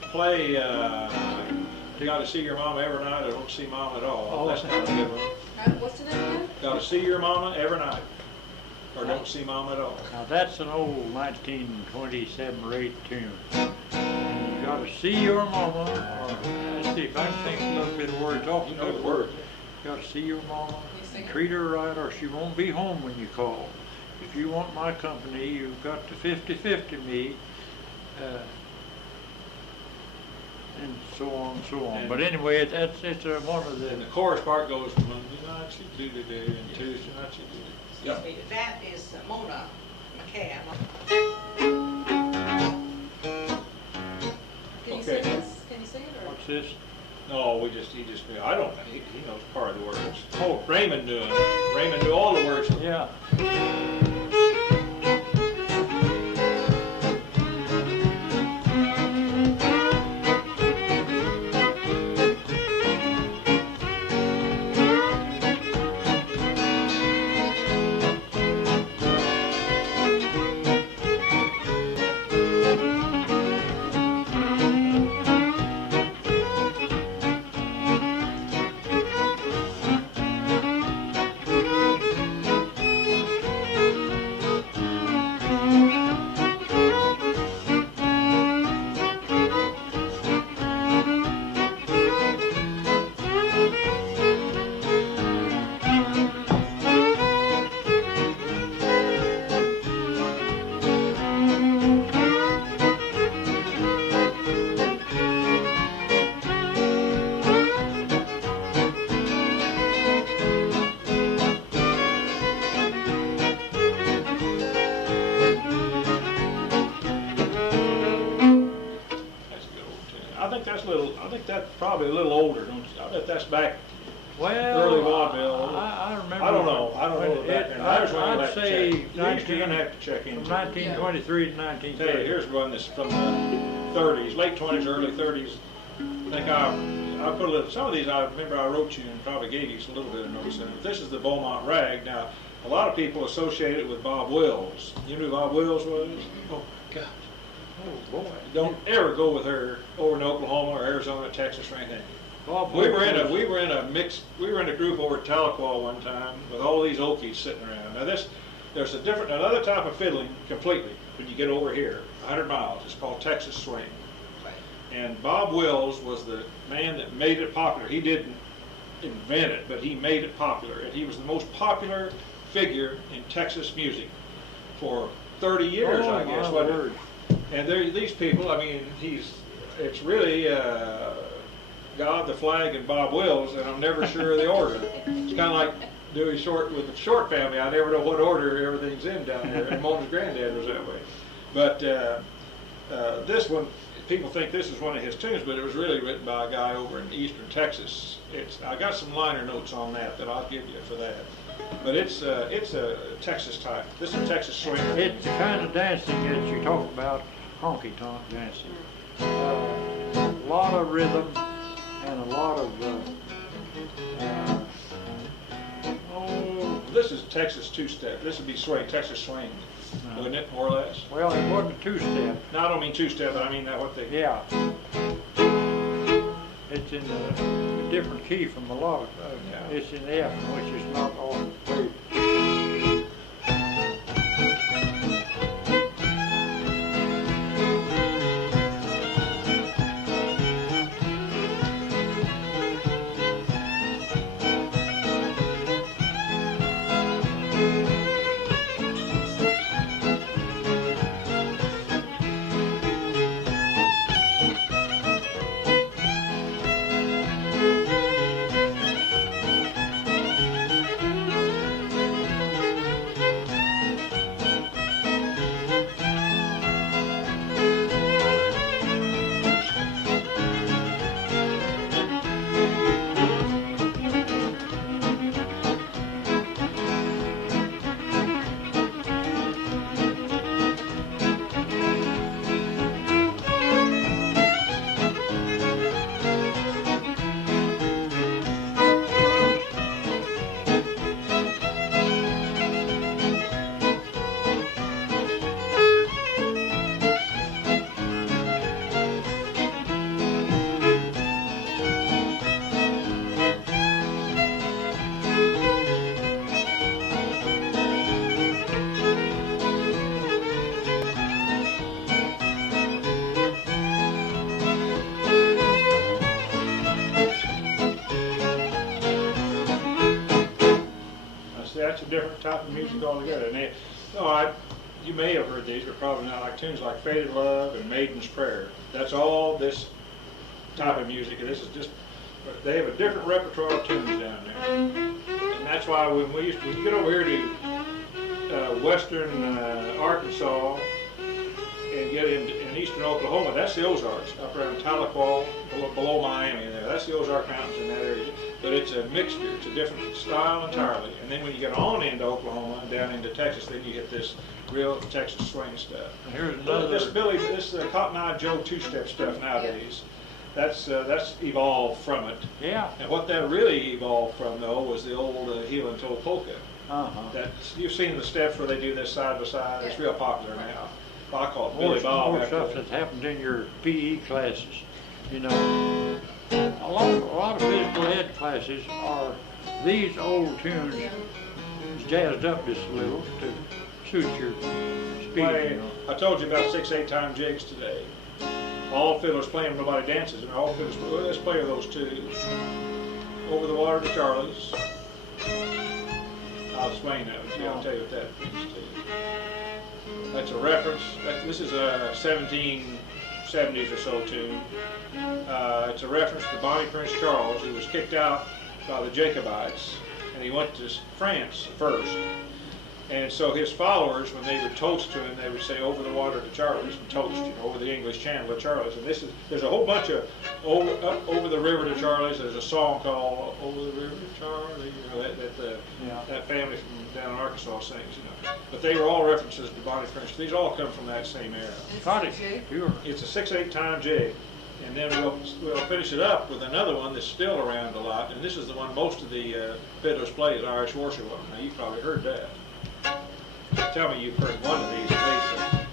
Play, Gotta See Your Mama Every Night, I Don't See Mama at All. That's not a good one. What's the name again? Gotta See Your Mama Every Night. or Don't See Mama at All. Now that's an old 1927 or 8 tune. And you gotta see your mama, or let's see if I can think a little bit of words off. You know the words. You gotta see your mama, You sing and it? treat her right, or she won't be home when you call. If you want my company, you've got to 50-50 me, and so on and so on. And- But anyway, it's one of And the the, chorus part goes, Monday night you do the do, and Tuesday night you do the. Excuse me, that is Mona McCann. Can you Okay. sing this? Can you sing it or? what's this? No, he just knew, I don't know, he knows part of the words. Oh, Raymond knew it. Raymond knew all the words. Yeah. That's a good old tune. I think that's probably a little older, don't you? I bet that's back, Well, Early vaudeville. I remember. I don't know the when background. There's one you'll I'd have to say check. You're gonna have to check from into it. 1923 to Tell you, 1930. here's one that's from the 30s, late 20s, early 30s. I think I put a little, some of these I remember I wrote you and probably gave you a little bit of notice in it. This is the Beaumont Rag. Now, a lot of people associate it with Bob Wills. You knew who Bob Wills was? Oh, gosh. Oh, boy. Don't ever go with her over in Oklahoma or Arizona, Texas, or anything. Bob We were in a Wills. we were in a group over at Tahlequah one time with all these Okies sitting around. Now there's another type of fiddling completely when you get over here, 100 miles. It's called Texas swing. And Bob Wills was the man that made it popular. He didn't invent it, but he made it popular. And he was the most popular figure in Texas music for 30 years, Oh, I guess. my wasn't it? word. And these people, I mean, it's really God, the Flag, and Bob Wills, and I'm never sure of the order. It's kind of like Dewey Short with the Short family. I never know what order everything's in down there, and Mona's granddad was that way. But this one, people think this is one of his tunes, but it was really written by a guy over in eastern Texas. I got some liner notes on that I'll give you for that. But it's a Texas type. This is Texas swing. It's the kind of dancing that you talk about, honky-tonk dancing. A lot of rhythm and a lot of, This is Texas two-step. This would be swing, Texas swing, wouldn't it, more or less? well, it wasn't a two-step. No, I don't mean two-step, but I mean that what they. Yeah. It's in a different key from a lot of, Yeah. it's in F, which is not all the way. different type of music altogether. And you may have heard these, but probably not, like tunes like Faded Love and Maiden's Prayer. That's all this type of music. This is just, they have a different repertoire of tunes down there. And that's why when you get over here to western Arkansas and get in eastern Oklahoma, that's the Ozarks, up around Tahlequah, below Miami there. That's the Ozark Mountains in that area. But it's a mixture, it's a different style entirely. And then when you get on into Oklahoma and down into Texas, then you get this real Texas swing stuff. And here's another. This Cotton Eye Joe two-step stuff nowadays, that's evolved from it. Yeah. And what that really evolved from, though, was the old heel and toe polka. You've seen the steps where they do this side by side. It's real popular now. I call it Billy Bob. More stuff that happened in your PE classes. You know, a lot of physical ed classes are these old tunes jazzed up just a little to suit your speed. You know. I told you about 6/8 time jigs today. All fiddlers playing, nobody dances, and all fiddlers. Well, let's play those two. Over the Water to Charlie's. I'll explain that with you. I'll tell you what that means to you. That's a reference. This is a 1770s or so tune. It's a reference to Bonnie Prince Charles, who was kicked out by the Jacobites, and he went to France first. And so his followers, when they would toast to him, they would say, "Over the water to Charlie's," and toast, you know, over the English Channel to Charlie's. And there's a whole bunch of over the river to Charlie's. There's a song called "Over the River to Charlie," you know, that family from down in Arkansas sings, you know. But they were all references to Bonnie Prince. These all come from that same era. It's a 6/8 time jig. And then we'll finish it up with another one that's still around a lot. And this is the one most of the fiddlers play, is Irish Washerwoman. Now, you've probably heard that. Tell me you've heard one of these at least.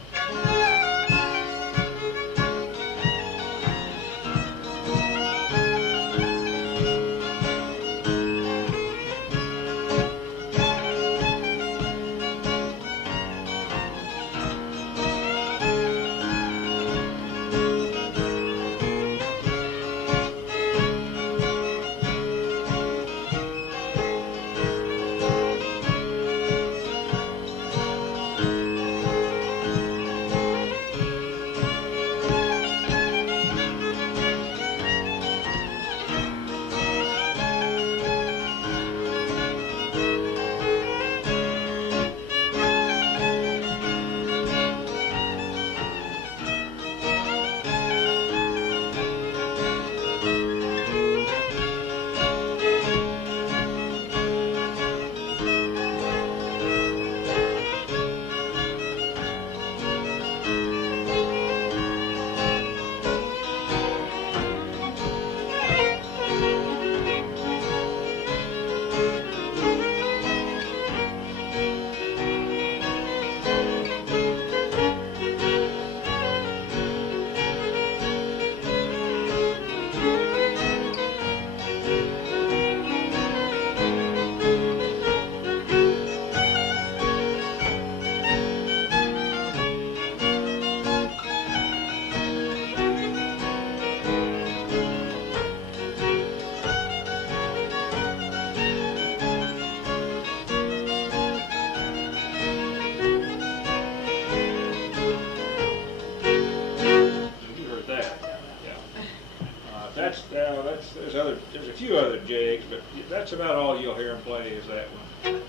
There's a few other jigs, but that's about all you'll hear him play is that one.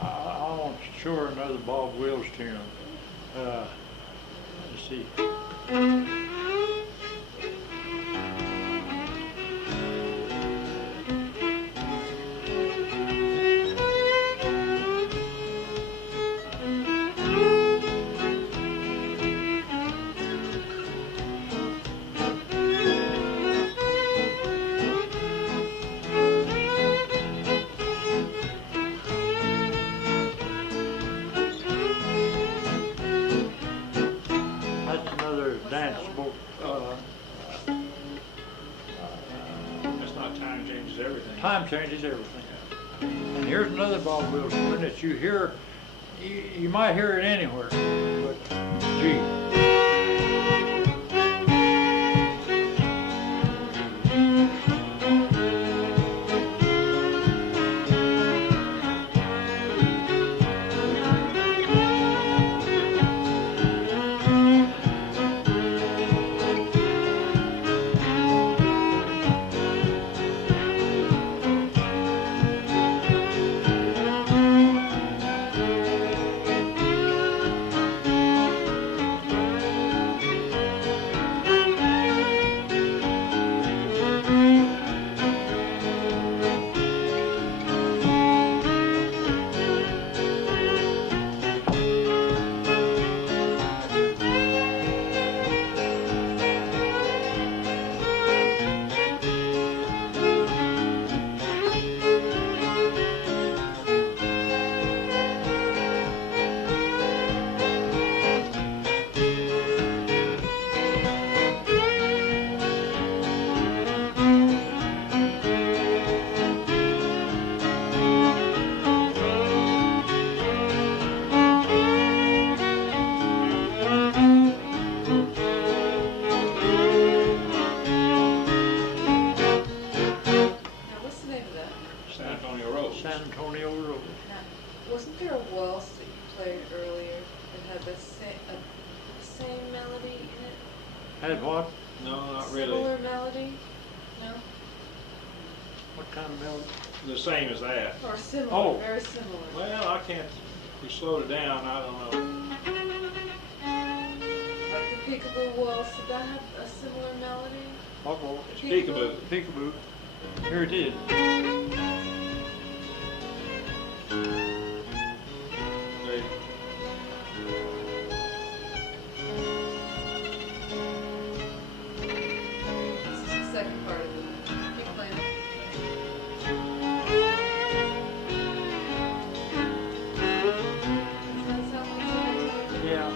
I want to sure another Bob Wills tune. Let's see. Time changes everything. And here's another Bob Wills tune that you hear, you might hear it anywhere, but G. Wasn't there a waltz that you played earlier that had the same melody in it? Had what? No, not really. Similar melody? No? What kind of melody? The same as that. Or similar, Oh. very similar. Well, I can't, if we slowed it down, I don't know. Like the Peekaboo Waltz, did that have a similar melody? What waltz? It's peekaboo. Peekaboo. Here it is. They- This is the second part of it. Keep playing. Does that sound like something? Yeah.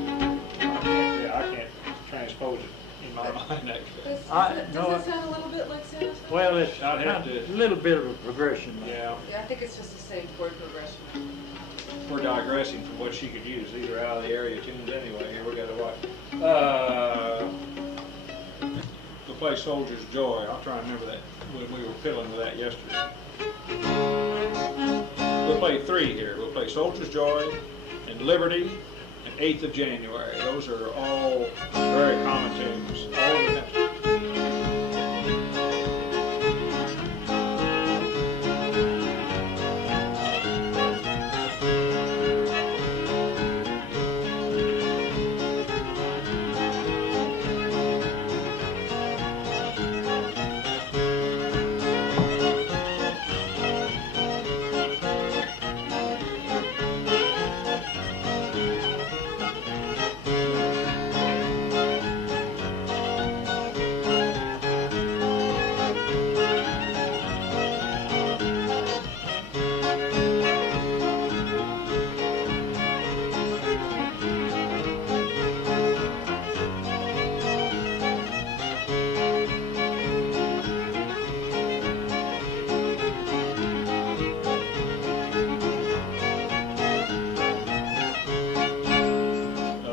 Yeah, I can't transpose it in my mind. Does it sound a little bit like Santa? Well, it's I'd have kind of to- a little bit of a progression. Yeah, Yeah, I think it's just the same chord progression. we're digressing from what she could use. These are out of the area tunes anyway. Here we got to watch. We'll play Soldier's Joy. I'll try and remember that. We were fiddling with that yesterday. We'll play three here. We'll play Soldier's Joy and Liberty and 8th of January. Those are all very common tunes. All of them.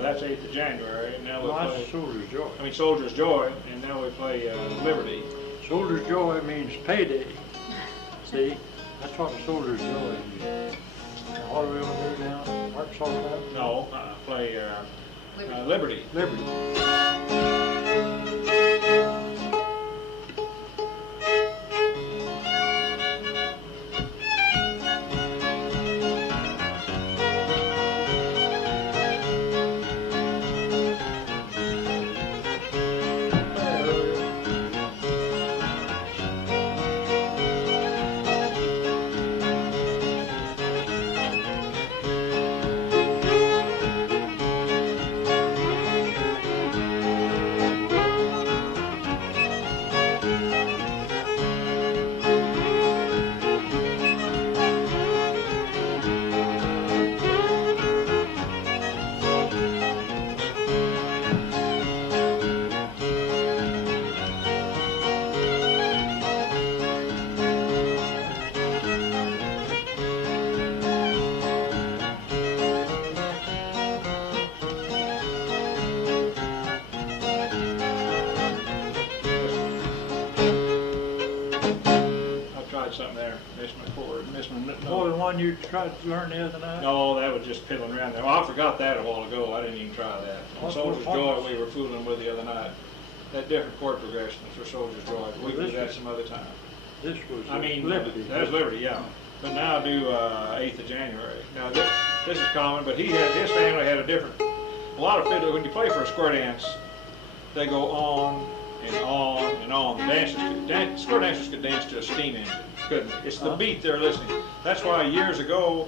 That's 8th of January, and now we'll Well, play. that's Soldier's Joy. I mean Soldier's Joy, and now we play Liberty. Soldier's Joy means payday. See? That's what a soldier's joy is. Now, what are we going to do now? Arkansas Club? No, play Liberty. Liberty. Liberty. Something there, missed my chord, missed my More than one you tried to learn the other night? No, that was just fiddling around there. Well, I forgot that a while ago. I didn't even try that. What- Soldier's what- Joy we were fooling with the other night. That different chord progressions for Soldier's Joy. We can do that some other time. This was I mean, Liberty. That's Liberty, yeah. But now do 8th of January. Now this is common, but his family had a different. A lot of fiddle when you play for a square dance, they go on and on and on. The square dancers could dance to a steam engine, couldn't they? It's the beat they're listening. That's why years ago,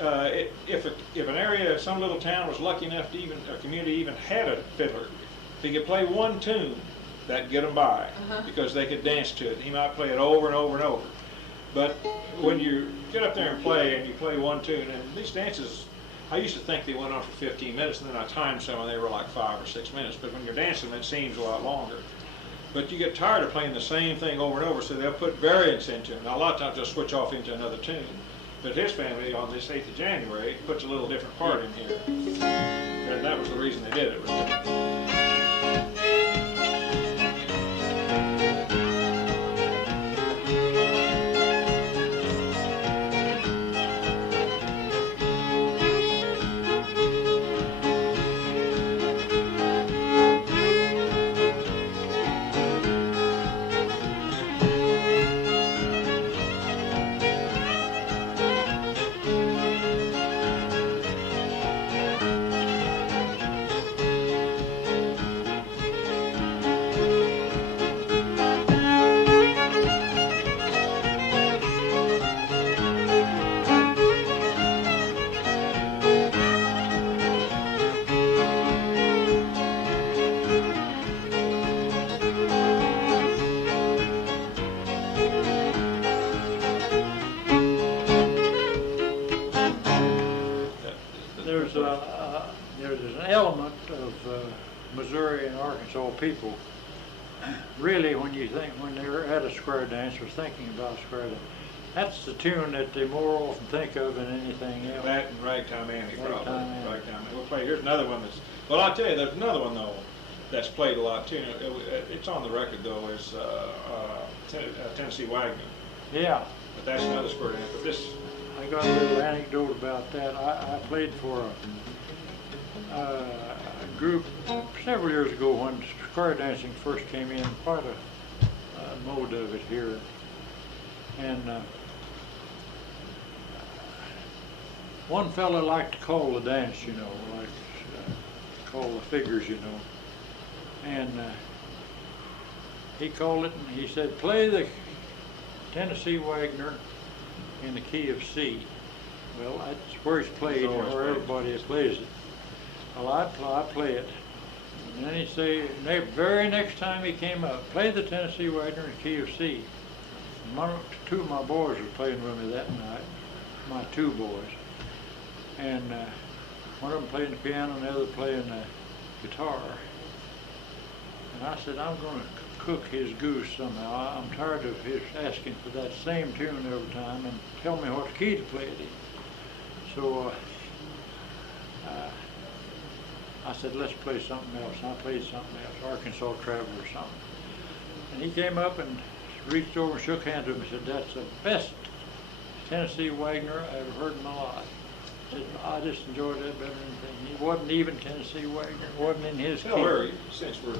if an area, some little town was lucky enough to a community even had a fiddler, if he could play one tune, that'd get them by, because they could dance to it. He might play it over and over and over. But when you get up there and you play one tune, and these dances, I used to think they went on for 15 minutes, and then I timed some, and they were like 5 or 6 minutes. But when you're dancing, it seems a lot longer. But you get tired of playing the same thing over and over, so they'll put variants into it. Now, a lot of times they'll switch off into another tune. But his family, on this 8th of January, puts a little different part in here. And that was the reason they did it. people really, when they're at a square dance or thinking about a square dance, that's the tune that they more often think of than anything else. That and Ragtime Annie, probably. Ragtime Annie. Ragtime Annie. We'll play. Here's another one that's. Well, I'll tell you, there's another one though that's played a lot too. It's on the record though. Is Tennessee Wagner. Yeah. But that's another square dance. But this. I got a little anecdote about that. I played for a group several years ago when square dancing first came in, quite a mode of it here. And one fella liked to call the dance, you know, like call the figures, you know. And he called it and he said, play the Tennessee Wagner in the key of C. Well, that's where it's played and where everybody plays it. Well, I play it. And then he'd say, the very next time he came up, play the Tennessee Wagner in the key of C. And two of my boys were playing with me that night, my two boys. And one of them playing the piano and the other playing the guitar. And I said, I'm going to cook his goose somehow. I'm tired of his asking for that same tune every time and tell me what key to play it in. So I said, let's play something else. And I played something else, Arkansas Traveler or something. And he came up and reached over and shook hands with me and said, that's the best Tennessee Wagner I ever heard in my life. I said, I just enjoyed that better than anything. He wasn't even Tennessee Wagner. It wasn't in his key. Tell her, since we're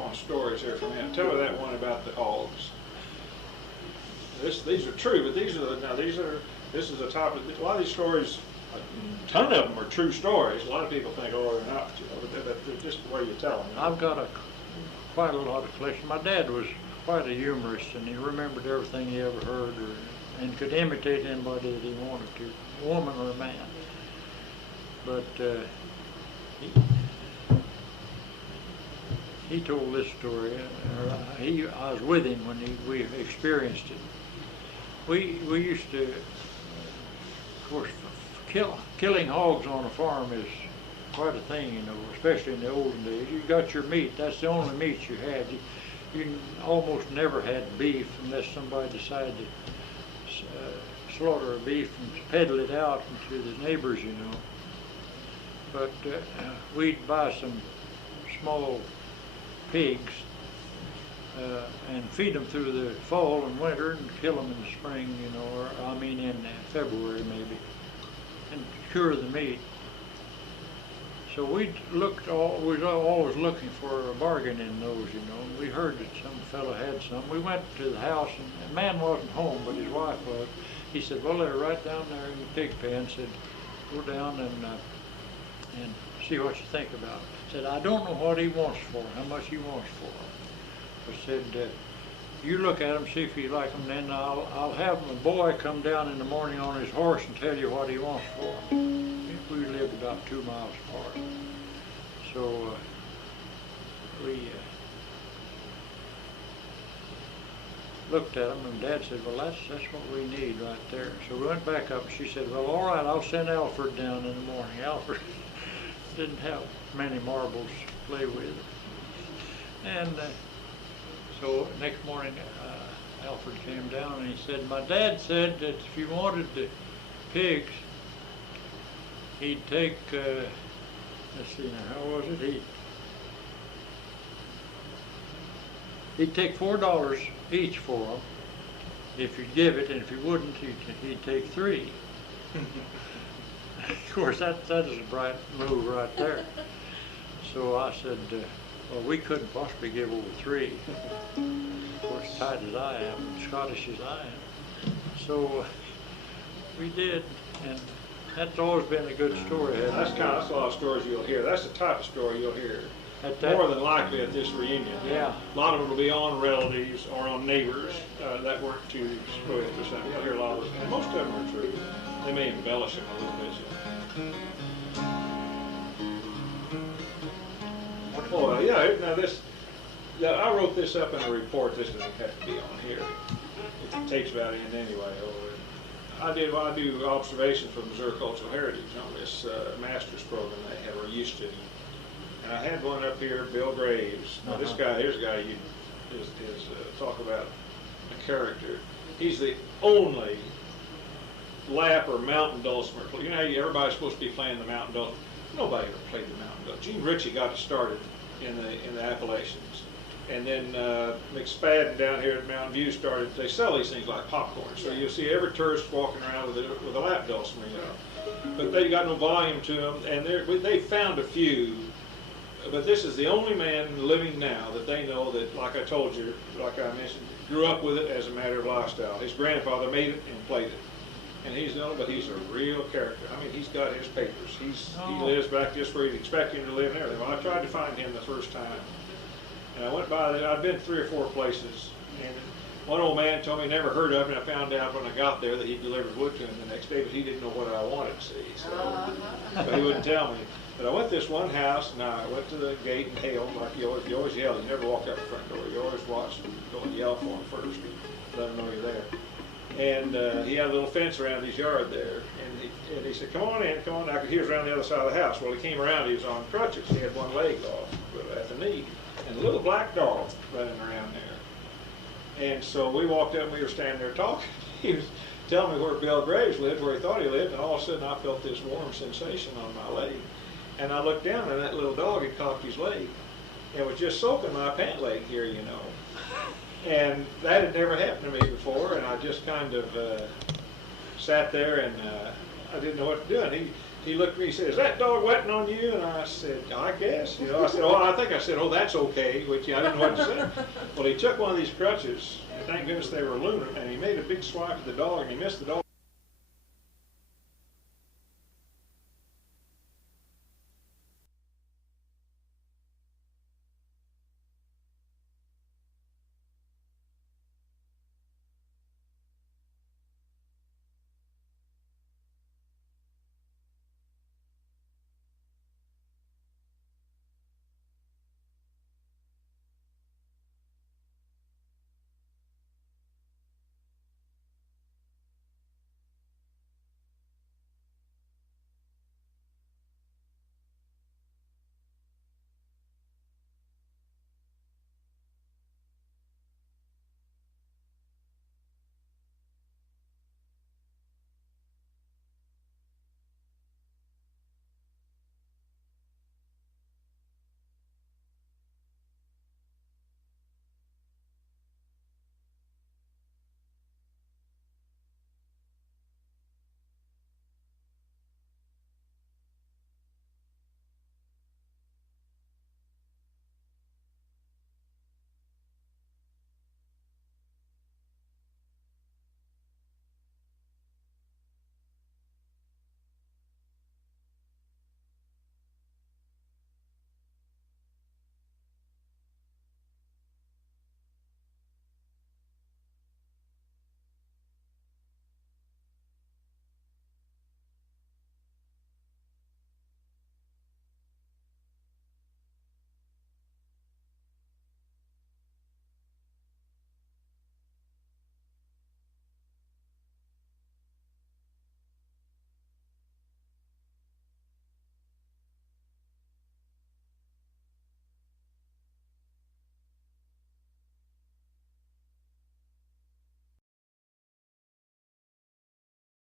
on stories here from him, tell her that one about the hogs. These are true, but this is a topic. A lot of these stories, a ton of them are true stories. A lot of people think, oh, they're not, but they're just the way you tell them. I've got quite a lot of collection. My dad was quite a humorist, and he remembered everything he ever heard, and could imitate anybody that he wanted to, a woman or a man. But he told this story. I was with him when we experienced it. We used to, of course, killing hogs on a farm is quite a thing, you know, especially in the olden days. You got your meat. That's the only meat you had. You almost never had beef unless somebody decided to slaughter a beef and peddle it out to the neighbors, you know. But we'd buy some small pigs and feed them through the fall and winter and kill them in the spring, you know, or I mean in February maybe, and cure the meat. So we was always looking for a bargain in those, you know. We heard that some fellow had some. We went to the house and the man wasn't home, but his wife was. He said, well, they're right down there in the pig pen. Said, go down and see what you think about it. Said, I don't know what he wants for, how much he wants for. I said, you look at him, see if you like him, then I'll have my boy come down in the morning on his horse and tell you what he wants for. We lived about 2 miles apart. So we looked at him, and Dad said, well, that's what we need right there. So we went back up, and she said, well, all right, I'll send Alfred down in the morning. Alfred didn't have many marbles to play with. And so next morning, Alfred came down, and he said, my dad said that if you wanted the pigs, he'd take, let's see now, how was it? He'd take $4 each for them if you'd give it, and if you wouldn't, he'd take $3. Of course, that is a bright move right there. So I said, well, we couldn't possibly give over $3. Of course, tight as I am, Scottish as I am. So we did, and that's always been a good story. That's a lot of stories you'll hear. That's the type of story you'll hear. More than likely at this reunion. Yeah. A lot of them will be on relatives or on neighbors that weren't too swift or something. You'll hear a lot of them. And most of them are true. They may embellish them a little bit. Oh, yeah, now I wrote this up in a report. This doesn't have to be on here. It takes about it in anyway. I do observations from Missouri Cultural Heritage on this master's program they were used to. And I had one up here, Bill Graves. Now this guy, here's a guy you talk about a character. He's the only lap or mountain dulcimer. You know how everybody's supposed to be playing the mountain dulcimer. Nobody ever played the mountain dulcimer. Gene Ritchie got it started in the Appalachians, and then McSpadden down here at Mountain View started. They sell these things like popcorn, so you'll see every tourist walking around with a lap dulcimer, you know. But they got no volume to them, and they found a few. But this is the only man living now that they know that, like I told you, like I mentioned, grew up with it as a matter of lifestyle. His grandfather made it and played it. And he's known, but he's a real character. I mean, he's got his papers. He lives back just where you'd expect him to live and everything. Well, I tried to find him the first time, and I went by there. I'd been 3 or 4 places, and one old man told me he never heard of him, and I found out when I got there that he delivered wood to him the next day, but he didn't know what I wanted to see, so he wouldn't tell me. But I went to this one house, and I went to the gate and hailed, like you always yell. You never walk out the front door. You always watch and go and yell for him first, let them know you're there. And he had a little fence around his yard there, and he said, "Come on in, come on." He was around the other side of the house. Well, he came around. He was on crutches. He had one leg off at the knee, and a little black dog running around there. And so we walked up, and we were standing there talking. He was telling me where Bill Graves lived, where he thought he lived, and all of a sudden I felt this warm sensation on my leg. And I looked down, and that little dog had cocked his leg, and was just soaking my pant leg here, you know. And that had never happened to me before, and I just kind of sat there, and I didn't know what to do. And he looked at me, he said, "Is that dog wetting on you?" And I said, "I guess." You know, I said, "Oh, I think I said, oh, that's okay," which I didn't know what to say. Well, he took one of these crutches, and thank goodness they were aluminum, and he made a big swipe at the dog, and he missed the dog.